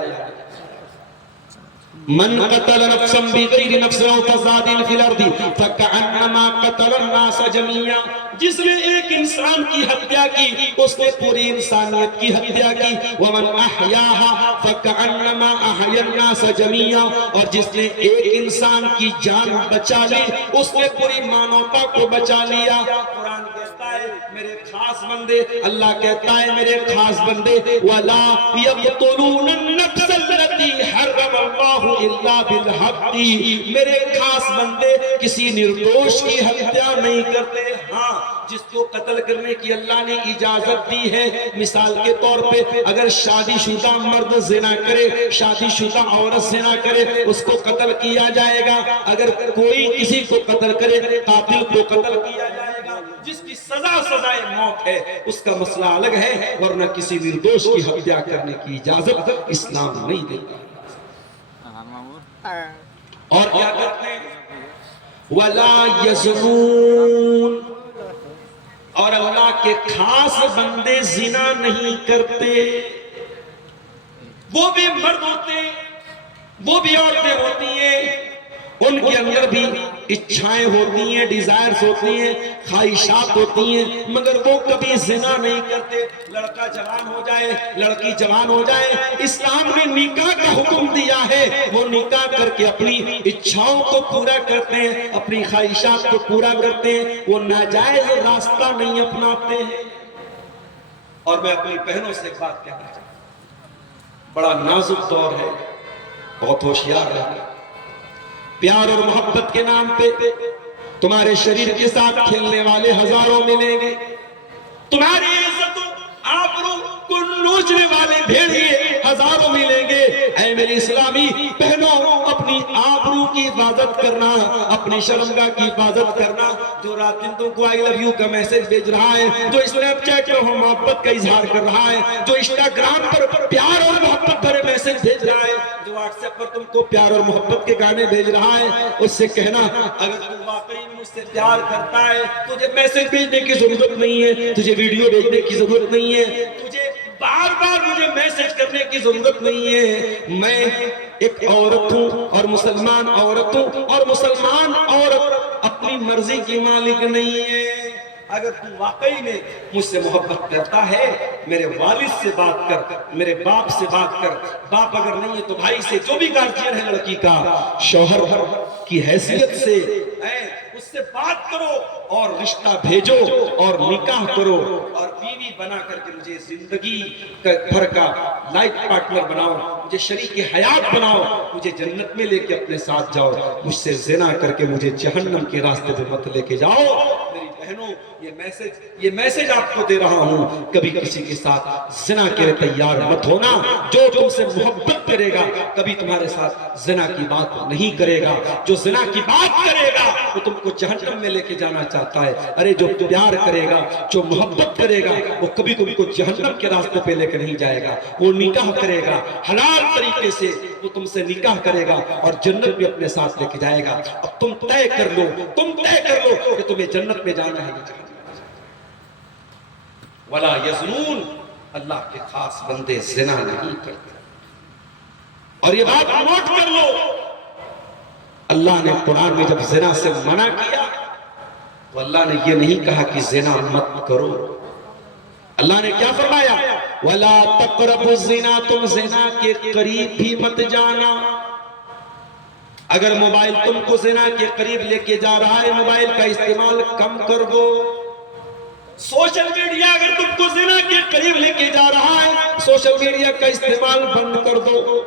من قتل نفسا بغیر نفس او فساد فی الارض فکأنما قتل الناس جميعا، جس نے ایک انسان کی ہتیا کی اس نے پوری انسانیت کی ہتیا کی، ومن احیاها فکأنما احیا الناس جميعا، اور جس نے ایک انسان کی جان بچا لی اس نے پوری مانوتا کو بچا لیا۔ قرآن کہتا ہے میرے خاص بندے، اللہ کہتا ہے میرے خاص بندے، وَلَا يَقْتُلُونَ النَّفْسَ الَّتِي حَرَّمَ اللَّهُ إِلَّا بِالْحَقِّ، میرے خاص بندے کسی نردوش کی ہتیا نہیں کرتے۔ ہاں جس کو قتل کرنے کی اللہ نے اجازت دی ہے، مثال کے طور پہ اگر شادی شدہ مرد زنا کرے، شادی شدہ عورت زنا کرے، اس کو قتل کیا جائے گا۔ اگر کوئی کسی کو قتل کرے، قاتل کو قتل کیا جائے گا۔ جس کی سزائے موت ہے اس کا مسئلہ الگ ہے، ورنہ کسی نردوش کی ہتیا کرنے کی اجازت اسلام نہیں دیتا۔ اور کیا کرتے ہیں؟ وَلَا يَزْنُونَ، اور اللہ کے خاص بندے زنا نہیں کرتے۔ وہ بھی مرد ہوتے ہیں، وہ بھی عورتیں ہوتی ہیں، ان کے اندر بھی اچھائیں ہوتی ہیں، ڈیزائرز ہوتی ہیں، خواہشات ہوتی ہیں، مگر وہ کبھی زنا نہیں کرتے۔ لڑکا جوان ہو جائے، لڑکی جوان ہو جائے، اسلام نے نکاح کا حکم دیا ہے، وہ نکاح کر کے اپنی اچھاؤں کو پورا کرتے ہیں، اپنی خواہشات کو پورا کرتے ہیں، وہ ناجائز راستہ نہیں اپناتے ہیں۔ اور میں اپنی بہنوں سے ایک بات کہنا چاہتا ہوں، بڑا نازک دور ہے، بہت ہوشیار رہنا۔ پیار اور محبت کے نام پہ تمہارے شریر کے ساتھ کھیلنے والے ہزاروں ملیں گے، تمہاری عزت و آبرو کو نوچنے والے بھیڑیے ہزاروں ملیں گے۔ اے میری اسلامی بہنوں، اپنی آبرو کی حفاظت کرنا، اپنی شرمگاہ کی حفاظت کرنا۔ جو رات دن تم کو آئی لو یو کا میسج بھیج رہا ہے، جو اسنیپ چیٹ پر محبت کا اظہار کر رہا ہے، جو انسٹاگرام پر پیار اور محبت بھرے میسج بھیج رہا ہے، جو واٹس ایپ پر تم کو پیار اور محبت کے گانے بھیج رہا ہے، اس سے کہنا اگر تم واقعی مجھ سے پیار کرتا ہے، تجھے میسج بھیجنے کی ضرورت نہیں ہے، تجھے ویڈیو بھیجنے کی ضرورت نہیں ہے، تجھے بار بار مجھے میسج کرنے کی ضرورت نہیں ہے۔ میں ایک عورت ہوں اور مسلمان عورت ہوں، اور مسلمان عورت اپنی مرضی کی مالک نہیں ہے۔ اگر تو واقعی میں مجھ سے محبت کرتا ہے، میرے والد سے بات کر، میرے باپ سے بات کر، باپ اگر نہیں ہے تو بھائی سے، جو بھی گارجین ہے لڑکی کا، شوہر کی حیثیت سے اس سے بات کرو اور رشتہ بھیجو اور نکاح کرو، اور بیوی بنا کر کے مجھے زندگی بھر کا لائف پارٹنر بناؤ، مجھے شریک حیات بناؤ، مجھے جنت میں لے کے اپنے ساتھ جاؤ، مجھ سے زنا کر کے مجھے جہنم کے راستے پہ مت لے کے جاؤ۔ میری بہنوں، یہ میسج آپ کو دے رہا ہوں، کبھی کسی کے ساتھ زنا کے لیے تیار مت ہونا۔ جو تم سے محبت کرے گا کبھی تمہارے ساتھ زنا کی بات نہیں کرے گا، جو زنا کی بات کرے گا وہ تم کو جہنم میں لے کے جانا چاہتا ہے۔ ارے جو پیار کرے گا، جو محبت کرے گا، وہ کبھی تم کو جہنم کے راستے پہ لے کے نہیں جائے گا۔ وہ نکاح کرے گا حلال طریقے سے، وہ تم سے نکاح کرے گا اور جنت میں اپنے ساتھ لے کے جائے گا۔ اب تم طے کر لو کہ تمہیں جنت میں جانا ہے یا جہنم۔ وَلَا يَزْنُونَ، اللہ کے خاص بندے زنا نہیں کرتے۔ اور یہ بات نوٹ کر لو، اللہ نے قرآن میں جب زنا سے منع کیا تو اللہ نے یہ نہیں کہا کہ زنا مت کرو۔ اللہ نے کیا فرمایا؟ وَلَا تَقْرَبُوا الزِّنَا، تم زنا کے قریب بھی مت جانا۔ اگر موبائل تم کو زنا کے قریب لے کے جا رہا ہے، موبائل کا استعمال کم کر دو۔ سوشل میڈیا اگر تم کو زنا کے قریب لے کے جا رہا ہے، سوشل میڈیا کا استعمال بند کر دو۔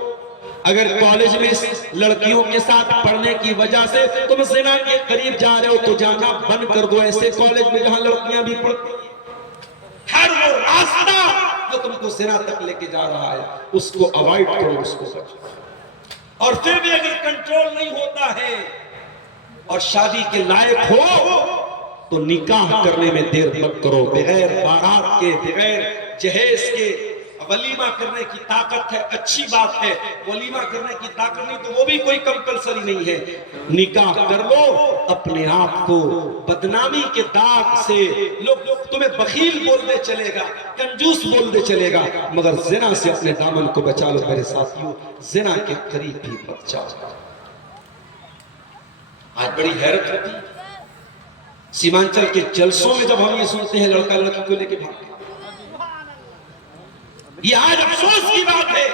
اگر کالج میں لڑکیوں کے ساتھ پڑھنے کی وجہ سے تم زنا کے قریب جا رہے ہو تو جانا بند کر دو۔ ایسے کالج میں جہاں لڑکیاں بھی پڑھتی ہیں، ہر وہ راستہ جو تم کو زنا تک لے کے جا رہا ہے اس کو اوائڈ کرو، اس کو بچو۔ اور پھر بھی اگر کنٹرول نہیں ہوتا ہے اور شادی کے لائق ہو تو نکاح کرنے میں دیر مت کرو۔ بغیر بارات کے، بغیر جہیز کے ولیمہ کرنے کی طاقت ہے، اچھی بات ہے۔ ولیمہ کرنے کی طاقت نہیں تو وہ بھی کوئی کمپلسری نہیں ہے، نکاح کر لو۔ اپنے آپ کو بدنامی کے داغ سے لوگ تمہیں بخیل بولنے چلے گا، کنجوس بول دے چلے گا، مگر زنا سے اپنے دامن کو بچا لو میرے ساتھیوں، زنا کے قریب بھی مت جاؤ۔ آج بڑی حیرت ہوتی ہے سیمانچل کے جلسوں میں جب ہم یہ سنتے ہیں لڑکا لڑکی کو لے کے بھاگے، یہ آج افسوس کی بات ہے۔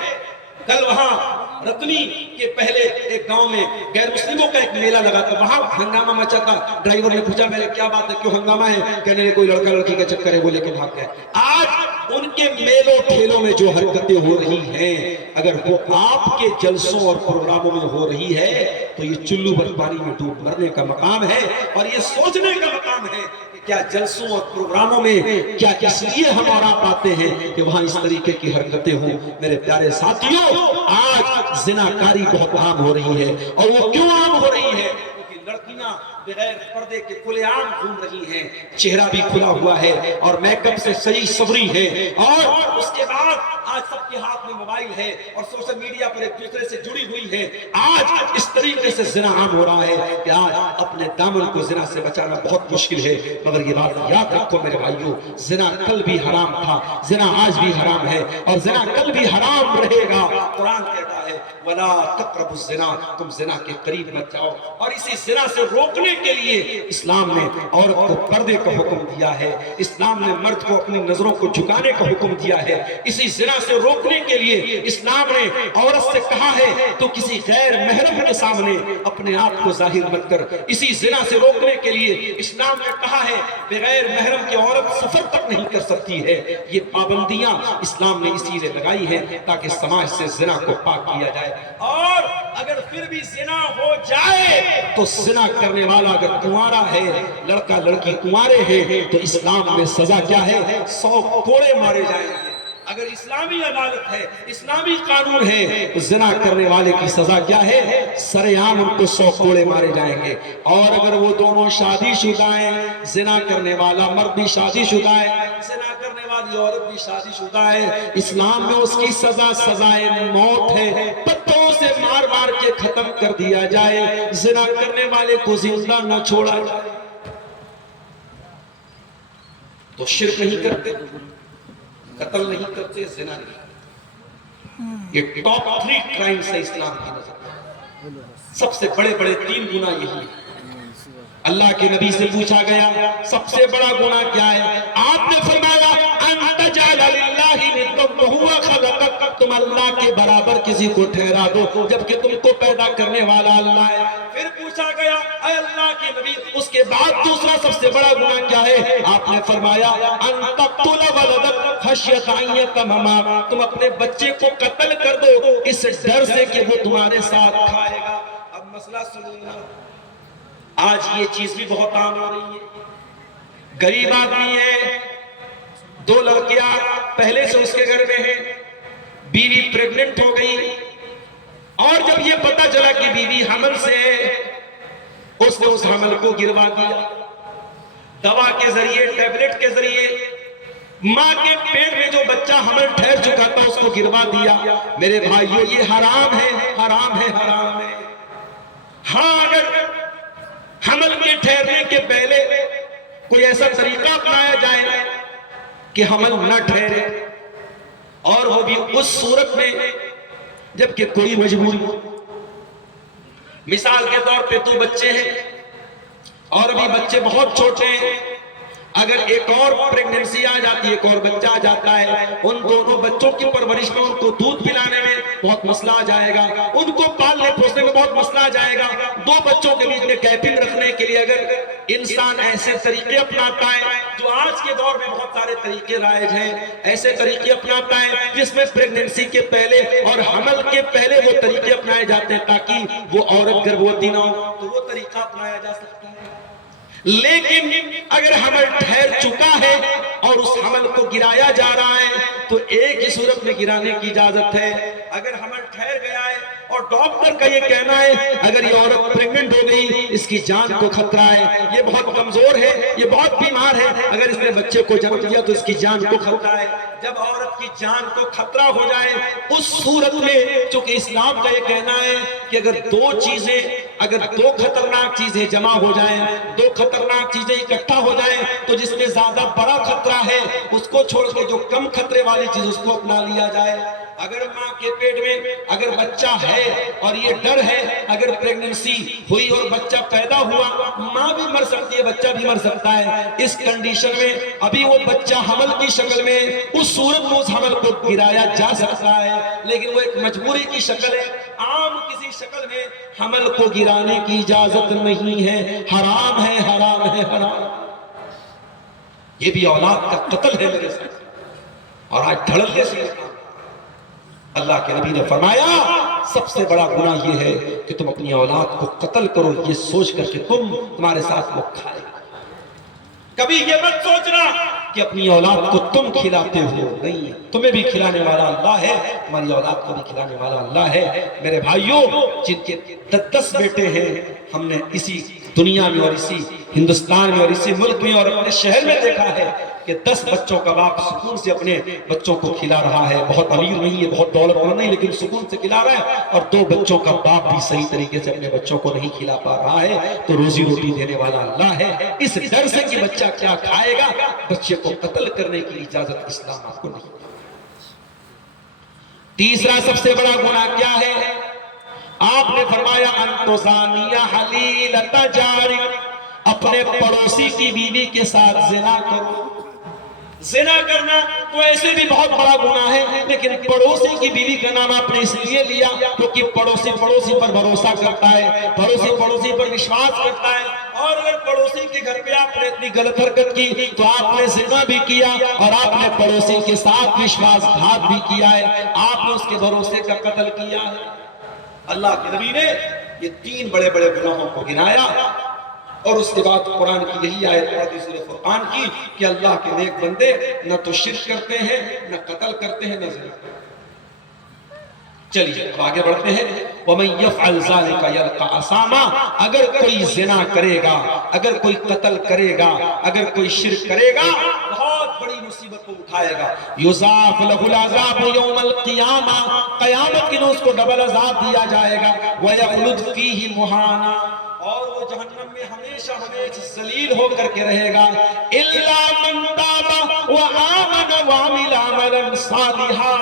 کل وہاں رتنی کے پہلے ایک گاؤں میں غیر مسلموں کا ایک میلہ لگا تھا، وہاں ہنگامہ مچا تھا۔ ڈرائیور نے پوچھا میرے کیا بات ہے، کیوں ہنگامہ ہے؟ کہنے لگے کوئی لڑکا لڑکی کا چکر ہے، وہ لے کے بھاگ گئے۔ آج ان کے میلوں ٹھیلوں میں جو حرکتیں ہو رہی ہیں، اگر وہ آپ کے جلسوں اور پروگراموں میں ہو رہی ہے تو یہ چلو بھر پانی میں ڈوب مرنے کا مقام ہے، اور یہ سوچنے کا مقام ہے کہ کیا جلسوں اور پروگراموں میں کیا اس لیے ہم اور آپ آتے ہیں کہ وہاں اس طریقے کی حرکتیں ہوں؟ میرے پیارے ساتھیوں، آج زناکاری بہت عام ہو رہی ہے، اور وہ کیوں عام ہو رہی ہے؟ کیونکہ لڑکیاں بغیر پردے کے کھلے عام گھوم رہی ہیں، چہرہ بھی کھلا ہوا ہے اور میک اپ سے سجی سوری ہے، اور اس کے بعد آج سب کے ہاتھ میں موبائل ہے اور سوشل میڈیا پر ایک دوسرے سے جڑی ہوئی ہے۔ آج اس طریقے سے زنا عام ہو رہا ہے کہ آج اپنے دامن کو زنا سے بچانا بہت مشکل ہے۔ مگر یہ بات یاد رکھو میرے بھائیوں، زنا کل بھی حرام تھا، زنا آج بھی حرام ہے، اور زنا کل بھی حرام رہے گا۔ قرآن کہتا ہے وَلَا تَقْرَبُوا الزِّنَا، تم زنا کے قریب مت جاؤ۔ اور اسی زنا سے روکنے کے لیے اسلام نے عورت کو پردے کا حکم دیا ہے، اسلام نے مرد کو اپنی نظروں کو جھکانے کا حکم دیا ہے۔ اسی زنا سے روکنے کے لیے اسلام نے عورت سے کہا ہے تو کسی غیر محرم کے سامنے اپنے آپ کو ظاہر مت کر۔ اسی زنا سے روکنے کے لیے اسلام نے کہا ہے بغیر محرم کی عورت سفر تک نہیں کر سکتی ہے۔ یہ پابندیاں اسلام نے اسی لیے لگائی ہیں تاکہ سماج سے زنا کو پاک کیا جائے۔ اور اگر پھر بھی زنا ہو جائے تو زنا کرنے والا اگر کنوارا ہے، لڑکا لڑکی کنوارے ہیں، تو اسلام میں سزا کیا ہے؟ 100 کوڑے مارے جائیں گے۔ اگر اسلامی عدالت ہے، اسلامی قانون ہے، تو زنا کرنے والے کی سزا کیا ہے؟ سرِ عام ان کو 100 کوڑے مارے جائیں گے۔ اور اگر وہ دونوں شادی شدہ ہیں، زنا کرنے والا مرد بھی شادی شدہ ہے، زنا کرنے والی عورت بھی شادی شدہ ہے، اسلام میں اس کی سزا سزائے موت ہے، پتھروں سے مار مار کے ختم کر دیا جائے، زنا کرنے والے کو زندہ نہ چھوڑا جائے۔ تو شرک نہیں کرتے، قتل نہیں کرتے، زنا نہیں کرتے۔ یہ ٹاپ 3 کرائمز ہے اسلام کی نظر میں۔ سب سے بڑے بڑے 3 گناہ یہی ہیں۔ اللہ کے نبی سے پوچھا گیا سب سے بڑا گناہ کیا ہے؟ آپ نے فرمایا ان تجعل للہ ندا وہو خلقک، تم اللہ کے برابر کسی کو ٹھہرا دو جبکہ تم کو پیدا کرنے والا اللہ ہے۔ پھر پوچھا گیا اے اللہ کے نبی اس کے بعد دوسرا سب سے بڑا گناہ کیا ہے؟ آپ نے فرمایا ان تقتل ولدک خشیۃ ان یتمما، تم اپنے بچے کو قتل کر دو اس ڈر سے کہ وہ تمہارے ساتھ کھائے گا۔ اب مسئلہ سنیے، آج یہ چیز بھی بہت عام ہو رہی ہے۔ غریب آدمی ہے، 2 لڑکیاں پہلے سے اس کے گھر میں ہیں، بیوی پریگننٹ ہو گئی، اور جب یہ پتہ چلا کہ بیوی حمل سے ہے، اس نے اس حمل کو گروا دیا، دوا کے ذریعے، ٹیبلٹ کے ذریعے ماں کے پیٹ میں جو بچہ حمل ٹھہر چکا تھا اس کو گروا دیا۔ میرے بھائیو یہ حرام ہے، حرام ہے، حرام ہے۔ ہاں اگر حمل کے ٹھہرنے کے پہلے کوئی ایسا طریقہ اپنایا جائے کہ حمل نہ ٹھہرے، اور وہ بھی اس صورت میں جبکہ کوئی مجبوری ہو۔ مثال کے طور پہ 2 بچے ہیں اور بھی بچے بہت چھوٹے ہیں، اگر ایک اور پریگننسی آ جاتی ہے، ایک اور بچہ آ جاتا ہے، ان دونوں بچوں کی پرورش میں ان کو دودھ پلانے میں بہت مسئلہ آ جائے گا، ان کو پالنے پوسنے میں بہت مسئلہ آ جائے گا۔ 2 بچوں کے بیچ میں گیپنگ رکھنے کے لیے اگر انسان ایسے طریقے اپناتا ہے جو آج کے دور میں بہت سارے طریقے رائج ہیں، ایسے طریقے اپناتا ہے جس میں پریگننسی کے پہلے اور حمل کے پہلے وہ طریقے اپنائے جاتے ہیں تاکہ وہ عورت گربوتی نہ ہو، تو وہ طریقہ اپنایا جا سکتا ہے۔ لیکن اگر حمل ٹھہر چکا ہے اور اس حمل کو گرایا جا رہا ہے تو ایک ہی صورت میں گرانے کی اجازت ہے۔ اگر حمل ٹھہر گیا ہے اور ڈاکٹر کا یہ کہنا ہے اگر یہ عورت پریگننٹ ہو گئی، اس کی جان کو خطرہ ہے، یہ بہت کمزور ہے، یہ بہت بیمار ہے، اگر اس نے بچے کو جنم دیا تو اس کی جان کو خطرہ ہے۔ جب عورت کی جان کو خطرہ ہو جائے اس صورت میں، چونکہ اسلام کا یہ کہنا ہے کہ اگر 2 چیزیں اگر دو خطرناک چیزیں جمع ہو جائیں، دو خطرناک چیزیں اکٹھا ہو جائیں تو جس میں زیادہ بڑا خطرہ ہے اس کو چھوڑ کے جو کم خطرے والی چیز اس کو اپنا لیا جائے۔ اگر ماں کے پیٹ میں اگر بچہ ہے اور یہ ڈر ہے اگر پریگننسی ہوئی اور بچہ پیدا ہوا، ماں بھی مر سکتی ہے، بچہ بھی مر سکتا ہے، اس کنڈیشن میں ابھی وہ بچہ حمل کی شکل میں اس صورت میں اس حمل کو گرایا جا سکتا ہے، لیکن وہ ایک مجبوری کی شکل ہے، عام کسی شکل میں حمل کو گرانے کی اجازت نہیں ہے، حرام ہے، حرام ہے، حرام۔ یہ بھی اولاد کا قتل ہے میرے ساتھ، اور آج دھڑلے سے اللہ کے نبی نے فرمایا سب سے بڑا گناہ یہ ہے کہ تم اپنی اولاد کو قتل کرو یہ سوچ کر کہ تمہارے ساتھ وہ کھائے گا۔ کبھی یہ مت سوچنا کہ اپنی اولاد کو تم کھلاتے ہو، نہیں، تمہیں بھی کھلانے والا اللہ ہے، ہماری اولاد کو بھی کھلانے والا اللہ ہے۔ میرے بھائیوں، جن کے 10 بیٹے ہیں، ہم نے اسی دنیا میں اور اسی ہندوستان میں اور اسی ملک میں اور اپنے شہر میں دیکھا ہے کہ 10 بچوں کا باپ سکون سے اپنے بچوں کو کھلا رہا ہے، بہت امیر نہیں ہے، بہت دولت مند نہیں، لیکن سکون سے کھلا رہا ہے، اور 2 بچوں کا باپ بھی صحیح طریقے سے اپنے بچوں کو نہیں کھلا پا رہا ہے، تو روزی روٹی دینے والا اللہ ہے۔ اس ڈر سے کہ بچہ کیا کھائے گا، بچے کو قتل کرنے کی اجازت اسلام آپ کو نہیں۔ تیسرا سب سے بڑا گناہ کیا ہے؟ آپ نے فرمایا ان تزانیہ حلیلۃ جارک، اپنے پڑوسی کی بیوی کے ساتھ زنا کرو۔ زنا کرنا تو ایسے بھی بہت بڑا گناہ ہے، لیکن پڑوسی کی بیوی کا نام آپ نے اس لیے لیا کیونکہ پڑوسی پڑوسی پر بھروسہ کرتا ہے، پڑوسی پڑوسی پر وشواس کرتا ہے، اور اگر پڑوسی کے گھر پہ آپ نے اتنی غلط حرکت کی تو آپ نے زنا بھی کیا اور آپ نے پڑوسی کے ساتھ وشواس گھات بھی کیا ہے، آپ نے اس کے بھروسے کا قتل کیا ہے۔ اللہ کے نبی نے یہ 3 بڑے بڑے گناہوں کو گنایا، اور اس کے بعد قرآن کی یہی آیت پڑھی سورہ فرقان کی کہ اللہ کے نیک بندے نہ تو شرک کرتے ہیں، نہ قتل کرتے ہیں، نہ زنا کرتے ہیں۔ چلیے اب آگے بڑھتے ہیں۔ وَمَن يَفْعَلْ ذَلِكَ يَلْقَ أَثَامًا، اگر کوئی زنا کرے گا، اگر کوئی قتل کرے گا، اگر کوئی شرک کرے گا، بہت بڑی مصیبت کو اٹھائے گا۔ یُضَاعَفْ لَهُ الْعَذَابُ يَوْمَ الْقِيَامَةِ، قیامت کے دن اس کو ڈبل عذاب دیا جائے گا۔ وَيَخْلُدْ فِيهِ مُهَانًا، اور وہ جہنم میں ہمیشہ ہمیشہ ذلیل ہو کر کے رہے گا۔ إِلَّا مَن تَابَ وَآمَنَ وَعَمِلَ عَمَلًا صَالِحًا،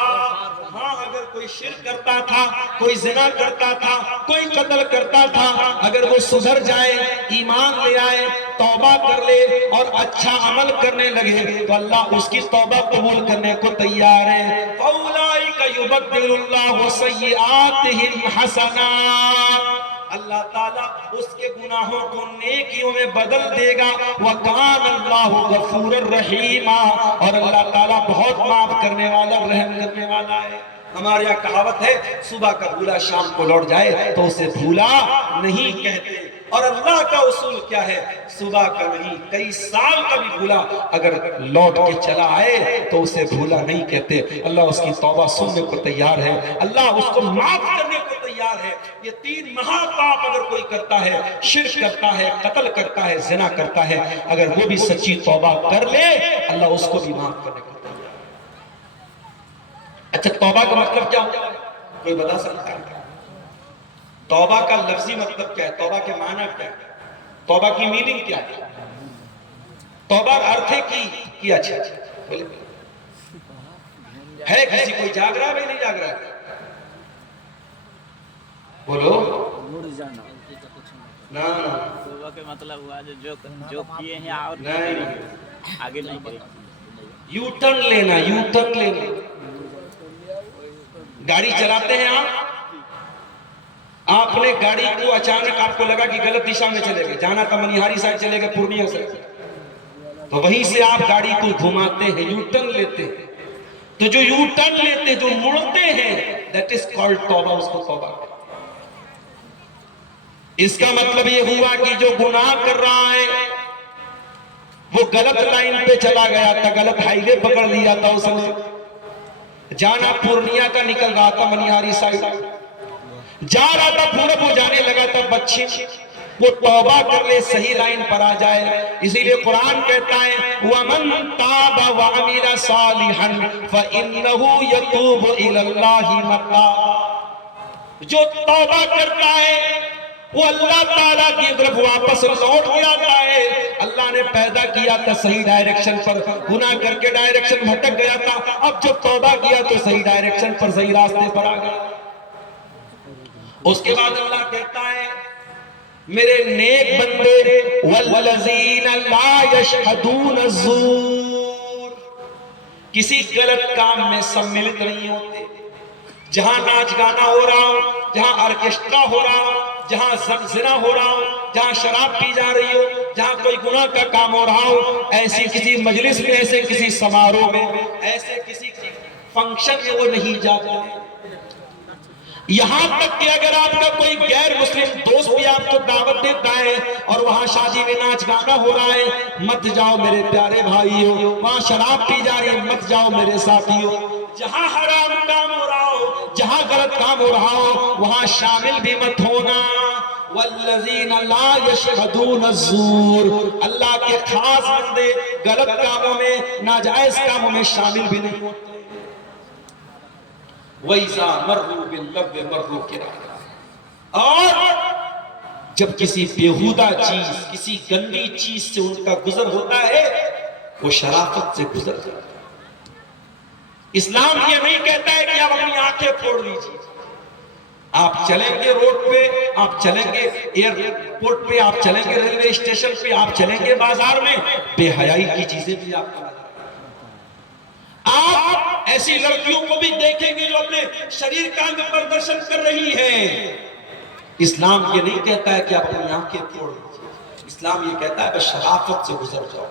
ہاں اگر کوئی شرک کرتا تھا، کوئی زنا کرتا تھا، کوئی قتل کرتا تھا، اگر وہ سدھر جائے، ایمان لے آئے، توبہ کر لے اور اچھا عمل کرنے لگے تو اللہ اس کی توبہ قبول کرنے کو تیار ہے۔ فَأُولَئِكَ يُبَدِّلُ اللَّهُ سَيِّئَاتِهِمْ حَسَنَاتٍ، اللہ تعالیٰ اس کے گناہوں کو نیکیوں میں بدل دے گا۔ وَكَانَ اللَّهُ غَفُورًا رَحِيمًا، اور اللہ تعالیٰ بہت معاف کرنے والا، رحم کرنے والا ہے۔ ہمارے یہاں کہاوت ہے صبح کا بھولا شام کو لوٹ جائے تو اسے بھولا نہیں کہتے، اور اللہ کا اصول کیا ہے؟ صبح کا نہیں، کئی سال کا بھی بھولا اگر لوٹ کے چلا آئے تو اسے بھولا نہیں کہتے۔ اللہ اس کی توبہ سننے کو تیار ہے، اللہ اس کو معاف کرنے کو تیار ہے۔ یہ 3 مہا پاپ اگر کوئی کرتا ہے، شرک کرتا ہے، قتل کرتا ہے، زنا کرتا ہے، اگر وہ بھی سچی توبہ کر لے اللہ اس کو بھی معاف کرنے کو تیار ہے۔ اچھا توبہ کا مطلب کیا ہوتا ہے؟ کوئی بتا سکتا ہے؟ توبہ کا لفظی مطلب کیا ہے؟ توبہ کے معنی کیا ہے؟ توبہ کی میننگ کیا ہے؟ توبہ کا ارتھ ہے کی اچھا ہے کسی کوئی جاگ رہا ہے نہیں جاگ رہا ہے؟ بولو نا توبہ کے مطلب ہوا جو کیے ہیں اور آگے نہیں کریں۔ یو ٹرن لینا، یو ٹرن لینا۔ گاڑی چلاتے ہیں آپ نے گاڑی کو اچانک آپ کو لگا کہ غلط دشا میں چلے گئے، جانا تھا منیہاری سائڈ چلے گئے پورنیہ سے، تو وہیں سے آپ گاڑی کو گھماتے ہیں، یو ٹرن لیتے ہیں۔ تو جو یو ٹرن لیتے جو مڑتے ہیں that is called توبہ، اس کو توبہ کہتے ہیں۔ اس کا مطلب یہ ہوا کہ جو گناہ کر رہا ہے وہ غلط لائن پہ چلا گیا تھا، غلط ہائی وے پکڑ لیا تھا، اس نے جانا پورنیہ کا نکل رہا تھا منیہاری سائڈ، جا رہا تھا پورب، وہ جانے لگا تھا پچھم، وہ توبہ کر لے صحیح لائن پر آ جائے۔ اسی لیے قرآن کہتا ہے وَمَن تَابَ وَعَمِلَ صَالِحًا فَإِنَّهُ يَتُوبُ إِلَى اللَّهِ مَتَابًا، جو توبہ کرتا ہے وہ اللہ تعالیٰ کی طرف واپس لوٹ کے آتا ہے. اللہ نے پیدا کیا تھا صحیح ڈائریکشن پر، گناہ کر کے ڈائریکشن بھٹک گیا تھا، اب جب توبہ کیا تو صحیح ڈائریکشن پر، صحیح راستے پر آ گیا. اس کے بعد اللہ کہتا ہے میرے نیک بندے والذین لا یشہدون الزور، کسی غلط کام میں سملت نہیں ہوتے. جہاں ناچ گانا ہو رہا ہو، جہاں آرکیسٹرا ہو رہا ہو، جہاں زنا ہو رہا ہو، جہاں شراب پی جا رہی ہو، جہاں کوئی گناہ کا کام ہو رہا ہو، ایسی کسی مجلس میں، ایسے کسی سماروہ میں، ایسے کسی فنکشن میں وہ نہیں جاتے. یہاں تک کہ اگر آپ کا کوئی غیر مسلم دوست بھی آپ کو دعوت دیتا ہے اور وہاں شادی میں ناچ گانا ہو رہا ہے، مت جاؤ میرے پیارے بھائیو. وہاں شراب پی جا رہی ہے، مت جاؤ میرے ساتھیو. جہاں حرام کام ہو رہا ہو، جہاں غلط کام ہو رہا ہو، وہاں شامل بھی مت ہونا. والذین لا یشہدون الزور، اللہ کے خاص بندے غلط کاموں میں، ناجائز کاموں میں شامل بھی نہیں ہوتے. وَإِذَا مَرُّوا بِاللَّغْوِ مَرُّوا كِرَامًا، اور جب کسی بیہودہ چیز، کسی گندی چیز سے ان کا گزر ہوتا ہے وہ شرافت سے گزر جاتا ہے. اسلام یہ نہیں کہتا ہے کہ آپ اپنی آنکھیں پھوڑ لیجیے. آپ چلیں گے روڈ پہ، آپ چلیں گے ایئرپورٹ پہ، آپ چلیں گے ریلوے اسٹیشن پہ، آپ چلیں گے بازار میں، بے حیائی کی چیزیں بھی آپ کو نظر آئیں. آپ ایسی لڑکیوں کو بھی دیکھیں گے جو اپنے شریر کا انگ پردرشن کر رہی ہیں. اسلام یہ نہیں کہتا ہے کہ آپ اپنی آنکھیں پھوڑ لیجیے. اسلام یہ کہتا ہے بس شرافت سے گزر جاؤ.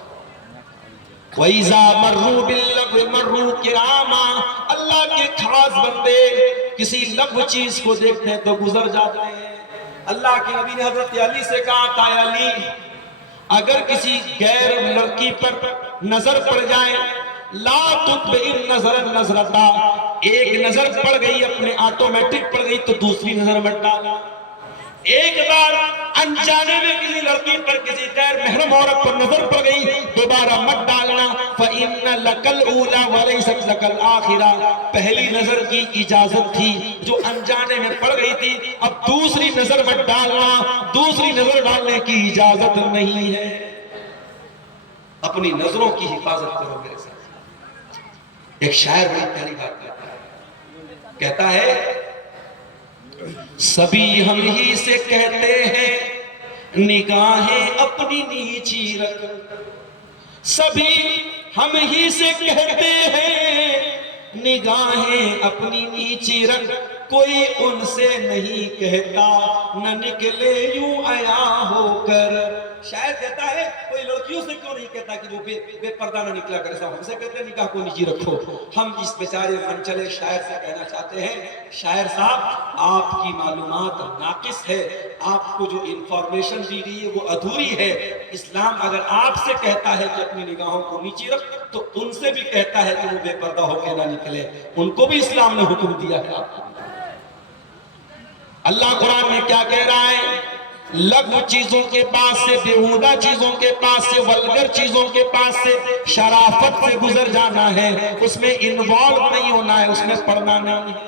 وَإِذَا مَرُّوا بِاللَّغْوِ مَرُّوا كِرَامًا، اللہ کے خاص بندے کسی لغو چیز کو دیکھتے ہیں تو گزر جاتے ہیں. اللہ کے نبی نے حضرت علی سے کہا کہ علی، اگر کسی غیر لڑکی پر نظر پڑ جائے، لا تُتْبِعِ النَّظَرَ النَّظْرَةَ، ایک نظر پڑ گئی، اپنے آٹومیٹک پڑ گئی تو دوسری نظر مت ڈالنا. ایک بار انجانے میں کسی لڑکی پر، کسی غیر محرم عورت پر نظر پڑ گئی، دوبارہ مت ڈالنا. فَإِنَّ لَكَ الْأُولَى وَلَيْسَتْ لَكَ الْآخِرَةُ، پہلی نظر کی اجازت تھی جو انجانے میں پڑ گئی تھی، اب دوسری نظر مت ڈالنا، دوسری نظر ڈالنے کی اجازت نہیں ہے. اپنی نظروں کی حفاظت کرو میرے ساتھ. ایک شاعر بڑی پیاری بات کہتا ہے، سبھی ہم ہی سے کہتے ہیں نگاہیں اپنی نیچی رکھ، سبھی ہم ہی سے کہتے ہیں نگاہیں اپنی نیچی رکھ، کوئی ان سے نہیں کہتا نہ نکلے یوں عیا ہو کر. شاعر کہتا ہے کوئی لڑکیوں سے کیوں نہیں کہتا کہ وہ بے پردہ نہ نکلا کرے. ہم سے کہتے ہیں نگاہ کو نیچی رکھو. ہم اس بیچارے منچلے شاعر سے کہنا چاہتے ہیں، شاعر صاحب آپ کی معلومات ناقص ہے، آپ کو جو انفارمیشن دی گئی ہے وہ ادھوری ہے. اسلام اگر آپ سے کہتا ہے کہ اپنی نگاہوں کو نیچی رکھ تو ان سے بھی کہتا ہے کہ وہ بے پردہ ہو کے نہ نکلے. ان کو بھی اسلام نے حکم دیا ہے. آپ کو اللہ قرآن میں کیا کہہ رہا ہے؟ لغو چیزوں کے پاس سے، بیہودہ چیزوں کے پاس سے، ولگر چیزوں کے پاس سے شرافت سے گزر جانا ہے. اس میں انوالو نہیں ہونا ہے، اس میں پڑھنا نہیں ہے.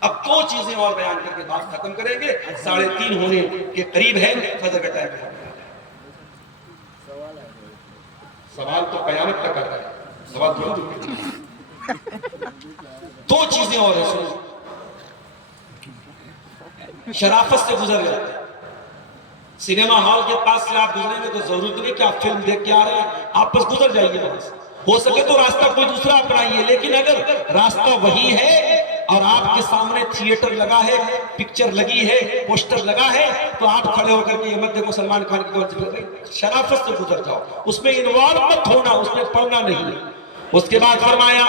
اب دو چیزیں اور بیان کر کے بات ختم کریں گے، 3:30 ہونے کے قریب ہے، فجر کا ٹائم ہے. سوال تو قیامت تک آتا ہے، سوال تھوڑا. دو چیزیں اور ہیں، سنو. شرافت سے گزر جاتے ہیں. سینما ہال کے پاس سے آپ گزریں گے تو ضرورت نہیں کہ آپ فلم دیکھ کے آ رہے ہیں، آپ بس گزر جائیے وہاں سے. ہو سکے تو راستہ کوئی دوسرا اپنائیے، لیکن اگر راستہ وہی ہے اور آپ کے سامنے تھیٹر لگا ہے، پکچر لگی ہے، پوسٹر لگا ہے، تو آپ کھڑے ہو کر کے یہ مت دیکھو سلمان خان کی. شرافت سے گزر جاؤ، اس میں انوالو مت ہونا، اس میں پڑھنا نہیں. اس کے بعد فرمایا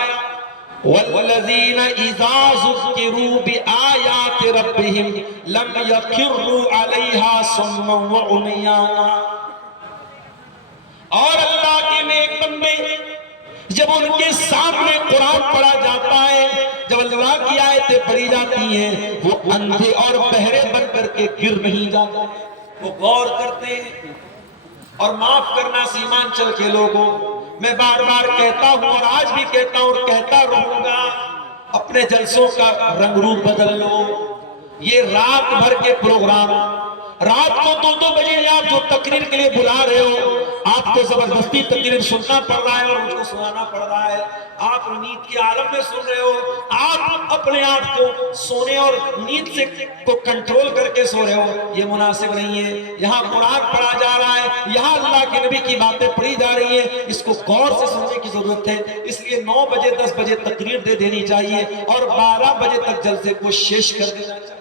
وَالَّذِينَ إِذَا ذُكِّرُوا بِآيَاتِ رَبِّهِمْ لَمْ يَخِرُّوا عَلَيْهَا صُمًّا وَعُمْيَانًا. اور اللہ کے نیک بندے جب ان کے سامنے قرآن پڑھا جاتا ہے، جب اللہ کی آیتیں پڑھی جاتی ہیں، وہ اندھے اور بہرے بن کر کے گر نہیں جاتے، وہ غور کرتے ہیں. اور معاف کرنا سیمانچل کے لوگوں، میں بار بار کہتا ہوں اور آج بھی کہتا ہوں اور کہتا رہوں گا، اپنے جلسوں کا رنگ روپ بدل لو. یہ رات بھر کے پروگرام، رات کو 2-2 بجے آپ جو تقریر کے لیے بلا رہے ہو، آپ کو زبردستی تقریر سننا پڑ رہا ہے اور مجھ کو سنانا پڑ رہا ہے، آپ نیند کے عالم میں سن رہے ہو، آپ اپنے آپ کو سونے اور نیند سے کو کنٹرول کر کے سو رہے ہو، یہ مناسب نہیں ہے۔ یہاں قرآن پڑھا جا رہا ہے، یہاں اللہ کے نبی کی باتیں پڑھی جا رہی ہیں، اس کو غور سے سننے کی ضرورت ہے۔ اس لیے 9 بجے 10 بجے تقریر دے دینی چاہیے اور 12 بجے تک جلسے کو شیش کر دینا چاہیے۔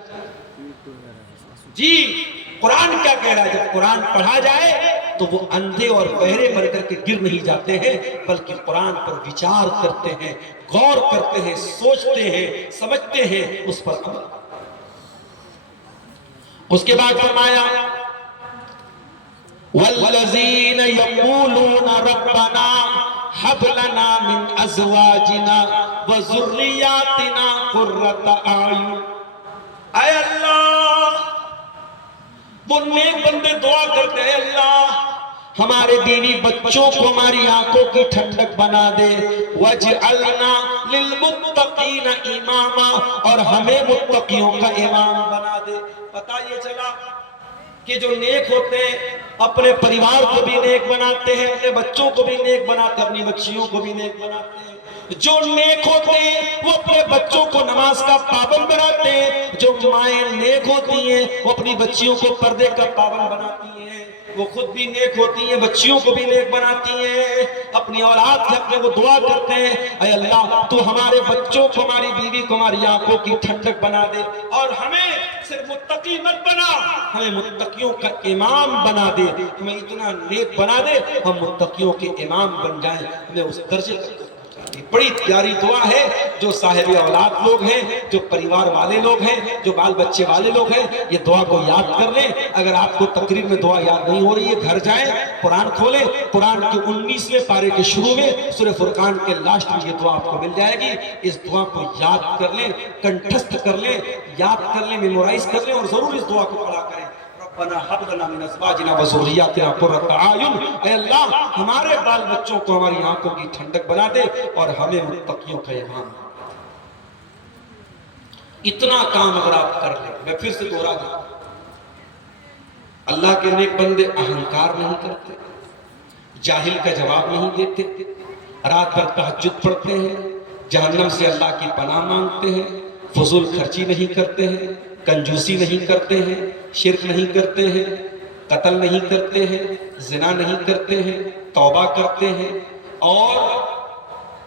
جی قرآن کیا کہہ رہا ہے؟ جب قرآن پڑھا جائے تو وہ اندھے اور بہرے بن کر کے گر نہیں جاتے ہیں، بلکہ قرآن پر وچار کرتے ہیں، غور کرتے ہیں، سوچتے ہیں، سمجھتے ہیں، اس پر عمل۔ اس کے بعد فرمایا وَالَّذِينَ يَقُولُونَ رَبَّنَا هَبْ لَنَا مِنْ أَزْوَاجِنَا وَذُرِّيَّاتِنَا قُرَّةَ أَعْيُنٍ۔ اے اللہ، وہ نیک بندے دعا کرتے ہیں، اللہ ہمارے بیوی بچوں کو ہماری آنکھوں کی ٹھنڈک بنا دے، وَاجْعَلْنَا لِلْمُتَّقِينَ إِمَامًا، اور ہمیں متقیوں کا امام بنا دے۔ پتہ یہ چلا کہ جو نیک ہوتے ہیں اپنے پریوار کو بھی نیک بناتے ہیں، اپنے بچوں کو بھی نیک بناتے ہیں، اپنی بچیوں کو بھی نیک بناتے ہیں۔ جو نیک ہوتے ہیں وہ اپنے بچوں کو نماز کا پابند بناتے ہیں، جو مائیں نیک ہوتی ہیں وہ اپنی بچیوں کو پردے کا پابند بناتی ہیں، وہ خود بھی نیک ہوتی ہیں، بچیوں کو بھی نیک بناتی ہیں، اپنی اولاد کے حق میں وہ دعا کرتے ہیں، اے اللہ تو ہمارے بچوں کو، ہماری بیوی کو ہماری آنکھوں کی ٹھنڈک بنا دے، اور ہمیں صرف متقی مت بنا، ہمیں متقیوں کا امام بنا دے، ہمیں اتنا نیک بنا دے ہم متقیوں کے امام بن جائیں، ہمیں اس درجے تک۔ بڑی پیاری دعا ہے، جو صاحب اولاد لوگ ہیں، جو پریوار والے لوگ ہیں، جو بال بچے والے لوگ ہیں، یہ دعا کو یاد کر لیں۔ اگر آپ کو تقریر میں دعا یاد نہیں ہو رہی ہے، گھر جائیں، قرآن کھولیں، قرآن کے 19ویں پارے کے شروع میں سورہ فرقان کے لاسٹ میں یہ دعا آپ کو مل جائے گی۔ اس دعا کو یاد کر لیں، کنٹھستھ کر لیں، یاد کر لیں، میمورائز کر لیں، اور ضرور اس دعا کو پڑھا کریں۔ ربنا هب لنا من ازواجنا وذرياتنا قرة اعین، اے اللہ ہمارے بال بچوں کو ہماری آنکھوں کی ٹھنڈک بنا دے اور ہمیں متقیوں کا امام بنا دے۔ اتنا کام اگر آپ کر لیں، میں پھر سے دوہرا دوں، اللہ کے نیک بندے اہنکار نہیں کرتے، جاہل کا جواب نہیں دیتے، رات بھر تہجد پڑھتے ہیں، جہنم سے اللہ کی پناہ مانگتے ہیں، فضول خرچی نہیں کرتے ہیں، کنجوسی نہیں کرتے ہیں، شرک نہیں کرتے ہیں، قتل نہیں کرتے ہیں، زنا نہیں کرتے ہیں، توبہ کرتے ہیں، اور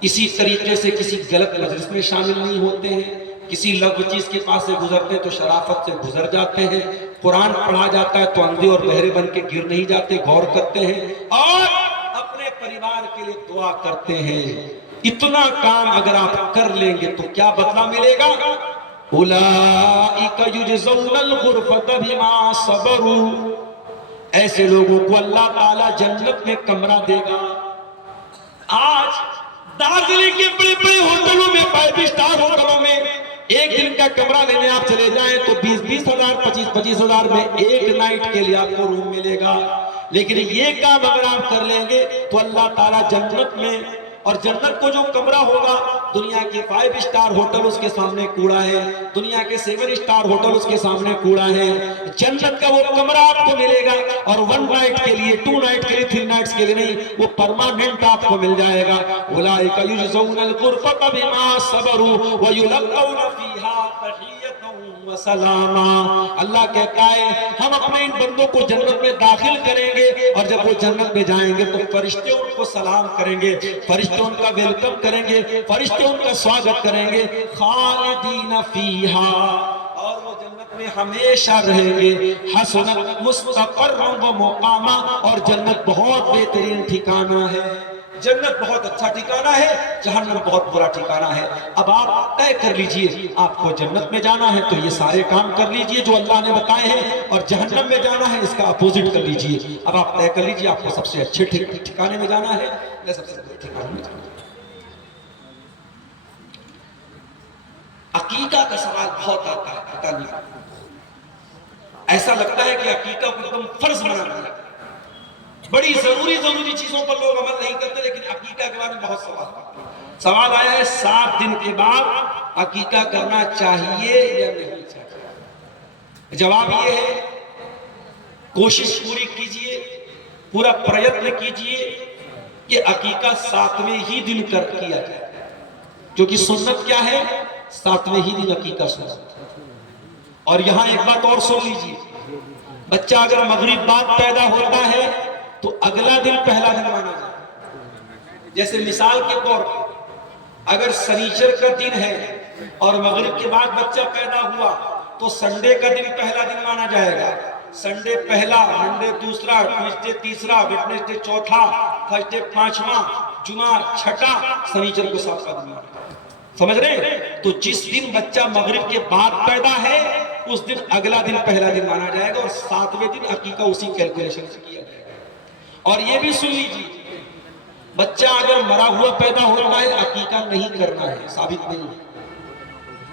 اسی طریقے سے کسی غلط مجلس میں شامل نہیں ہوتے ہیں، کسی لغو چیز کے پاس سے گزرتے تو شرافت سے گزر جاتے ہیں، قرآن پڑھا جاتا ہے تو اندھے اور بہرے بن کے گر نہیں جاتے، غور کرتے ہیں، اور اپنے پریوار کے لیے دعا کرتے ہیں۔ اتنا کام اگر آپ کر لیں گے تو کیا بدلہ ملے گا؟ اولئک یجزون الغرفۃ بما صبروا، ایسے لوگوں کو اللہ تعالی جنت میں کمرہ دے گا۔ آج دارجلنگ کے بڑے بڑے ہوٹلوں میں، 5 اسٹار ہوٹلوں میں ایک دن کا کمرہ لینے آپ چلے جائیں تو 20-20 ہزار 25-25 ہزار میں ایک نائٹ کے لیے آپ کو روم ملے گا۔ لیکن یہ کام اگر آپ کر لیں گے تو اللہ تعالیٰ جنت میں، اور جنت کو جو کمرہ ہوگا، دنیا کے 5 اسٹار ہوٹل اس کے سامنے کوڑا ہے، دنیا کے 7 اسٹار ہوٹل اس کے سامنے کوڑا ہے، جنت کا وہ کمرہ آپ کو ملے گا، اور 1 نائٹ کے لیے، 2 نائٹ کے لیے، 3 نائٹس کے لیے نہیں، وہ پرماننٹ آپ کو مل جائے گا۔ اولئک یجزون الغرفۃ بما صبروا ویلقون فیہا تحیۃ وسلاما۔ اللہ کہتا ہے ہم اپنے ان بندوں کو جنت میں داخل کریں گے، اور جب وہ جنت میں جائیں گے تو فرشتے ان کو سلام کریں گے، فرشتے ان کا ویلکم کریں گے، فرشتے ان کا سواگت کریں گے، خالدین فیہا، اور وہ جنت میں ہمیشہ رہیں گے، حسنت مستقرا و مقاما، اور جنت بہت بہترین ٹھکانہ ہے، جنت بہت اچھا ٹھکانہ ہے، جہنم بہت برا ٹھکانہ ہے۔ اب آپ طے کر لیجئے، آپ کو جنت میں جانا ہے تو یہ سارے کام کر لیجئے جو اللہ نے بتائے ہیں، اور جہنم میں جانا ہے اس کا اپوزٹ کر لیجئے۔ اب آپ طے کر لیجئے آپ کو سب سے اچھے ٹھکانے میں جانا ہے یا سب سے برے ٹھکانے میں جانا ہے۔ عقیقہ کا سوال بہت آتا ہے، پتہ نہیں، ایسا لگتا ہے کہ عقیقہ کو ایک دم فرض بنا دیا، بڑی ضروری چیزوں پر لوگ عمل نہیں کرتے، لیکن عقیقہ کے بارے میں بہت سوال آیا ہے 7 دن کے بعد عقیقہ کرنا چاہیے یا نہیں چاہیے؟ جواب یہ ہے کوشش پوری کیجئے، پورا پریتن کیجئے کہ عقیقہ 7ویں ہی دن کیا جائے، کیونکہ سنت کیا ہے؟ 7ویں ہی دن عقیقہ سنت۔ اور یہاں ایک بات اور سن لیجئے، بچہ اگر مغرب بعد پیدا ہوتا ہے تو اگلا دن پہلا دن مانا جائے۔ جیسے مثال کے طور پر اگر سنیچر کا دن ہے اور مغرب کے بعد بچہ پیدا ہوا تو سنڈے کا دن پہلا دن مانا جائے گا۔ سنڈے پہلا، منڈے دوسرا، ٹیوزڈے تیسرا، ویڈنسڈے چوتھا، تھرسڈے پانچواں، جمعہ چھٹا، سنیچر کو 7واں دن مانا جائے گا۔ سمجھ رہے ہیں؟ تو جس دن بچہ مغرب کے بعد پیدا ہے اس دن اگلا دن پہلا دن مانا جائے گا، اور 7ویں دن عقیقہ اسی کیلکولیشن سے کیا جائے گا۔ اور یہ بھی سن لیجیے، بچہ اگر مرا ہوا پیدا ہوتا ہے عقیقہ نہیں کرنا ہے، ثابت نہیں ہے۔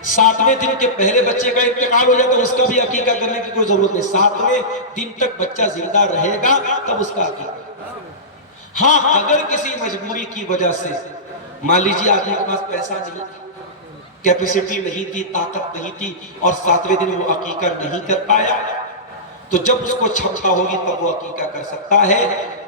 7ویں دن کے پہلے بچے کا انتقال ہو جائے تو اس کا بھی عقیقہ کرنے کی کوئی ضرورت نہیں، 7ویں دن تک بچہ زندہ رہے گا تب اس کا عقیقہ۔ ہاں اگر کسی مجبوری کی وجہ سے، مان لیجیے آدمی کے پاس پیسہ نہیں تھا، کیپیسٹی نہیں تھی، طاقت نہیں تھی، اور 7ویں دن وہ عقیقہ نہیں کر پایا، تو جب اس کو چھپا ہوگی تب وہ عقیقہ کر سکتا ہے۔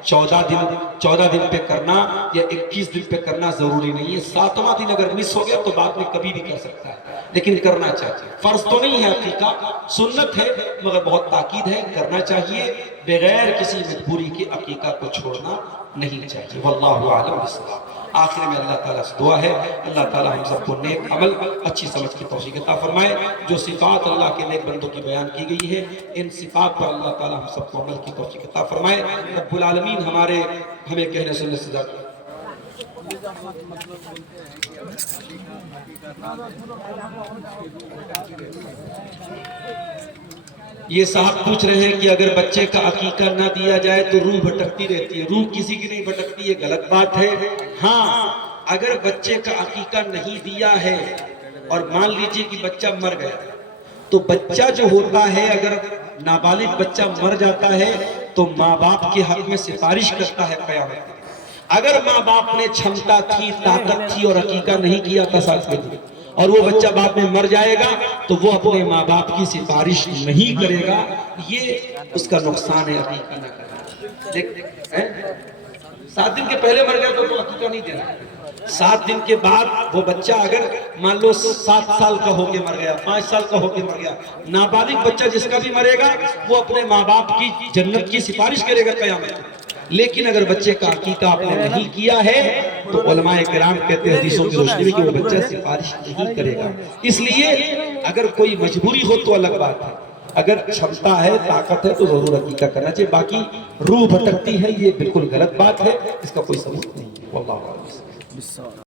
14 دن پہ کرنا یا 21 دن پہ کرنا ضروری نہیں ہے۔ 7واں دن اگر مس ہو گیا تو بعد میں کبھی بھی کر سکتا ہے، لیکن کرنا چاہیے۔ فرض تو نہیں ہے عقیقہ، سنت ہے مگر بہت تاکید ہے، کرنا چاہیے، بغیر کسی مجبوری کے عقیقہ کو چھوڑنا نہیں چاہیے۔ واللہ اعلم بالصواب۔ آخر میں اللہ تعالیٰ سے دعا ہے اللہ تعالیٰ ہم سب کو نیک عمل، اچھی سمجھ کی توفیق عطا فرمائے۔ جو صفات اللہ کے نیک بندوں کی بیان کی گئی ہے ان صفات پر اللہ تعالیٰ ہم سب کو عمل کی توفیق عطا فرمائے۔ رب العالمین ہمیں کہنے سننے سے زیادہ یہ صاحب پوچھ رہے ہیں کہ اگر بچے کا عقیقہ نہ دیا جائے تو روح بھٹکتی رہتی ہے۔ روح کسی کی نہیں بھٹکتی، یہ غلط بات ہے۔ ہاں اگر بچے کا عقیقہ نہیں دیا ہے اور مان لیجئے کہ بچہ مر گیا تو بچہ جو ہوتا ہے، اگر نابالغ بچہ مر جاتا ہے تو ماں باپ کے حق میں سفارش کرتا ہے قیامت میں۔ اگر ماں باپ نے چھمتا تھی، طاقت تھی اور عقیقہ نہیں کیا تھا 7ویں دن، اور وہ بچہ بعد میں مر جائے گا تو وہ اپنے ماں باپ کی سفارش نہیں کرے گا، یہ اس کا نقصان ہے عقیقہ نہ کرنا۔ 7 دن کے پہلے مر گیا تو عقیقہ نہیں دینا۔ 7 دن کے بعد وہ بچہ اگر مان لو 7 سال کا ہو کے مر گیا، 5 سال کا ہو کے مر گیا، نابالغ بچہ جس کا بھی مرے گا وہ اپنے ماں باپ کی جنت کی سفارش کرے گا قیامت میں۔ لیکن اگر بچے کا عقیقہ آپ نے نہیں کیا ہے تو علماء کرام کہتے ہیں حدیثوں کی روشنی میں کہ وہ بچہ سفارش نہیں کرے گا۔ اس لیے اگر کوئی مجبوری ہو تو الگ بات ہے، اگر چھمتا ہے، طاقت ہے تو ضرور عقیقہ کرنا چاہیے۔ باقی روح بھٹکتی ہے یہ بالکل غلط بات ہے، اس کا کوئی ثبوت نہیں ہے۔ واللہ اعلم۔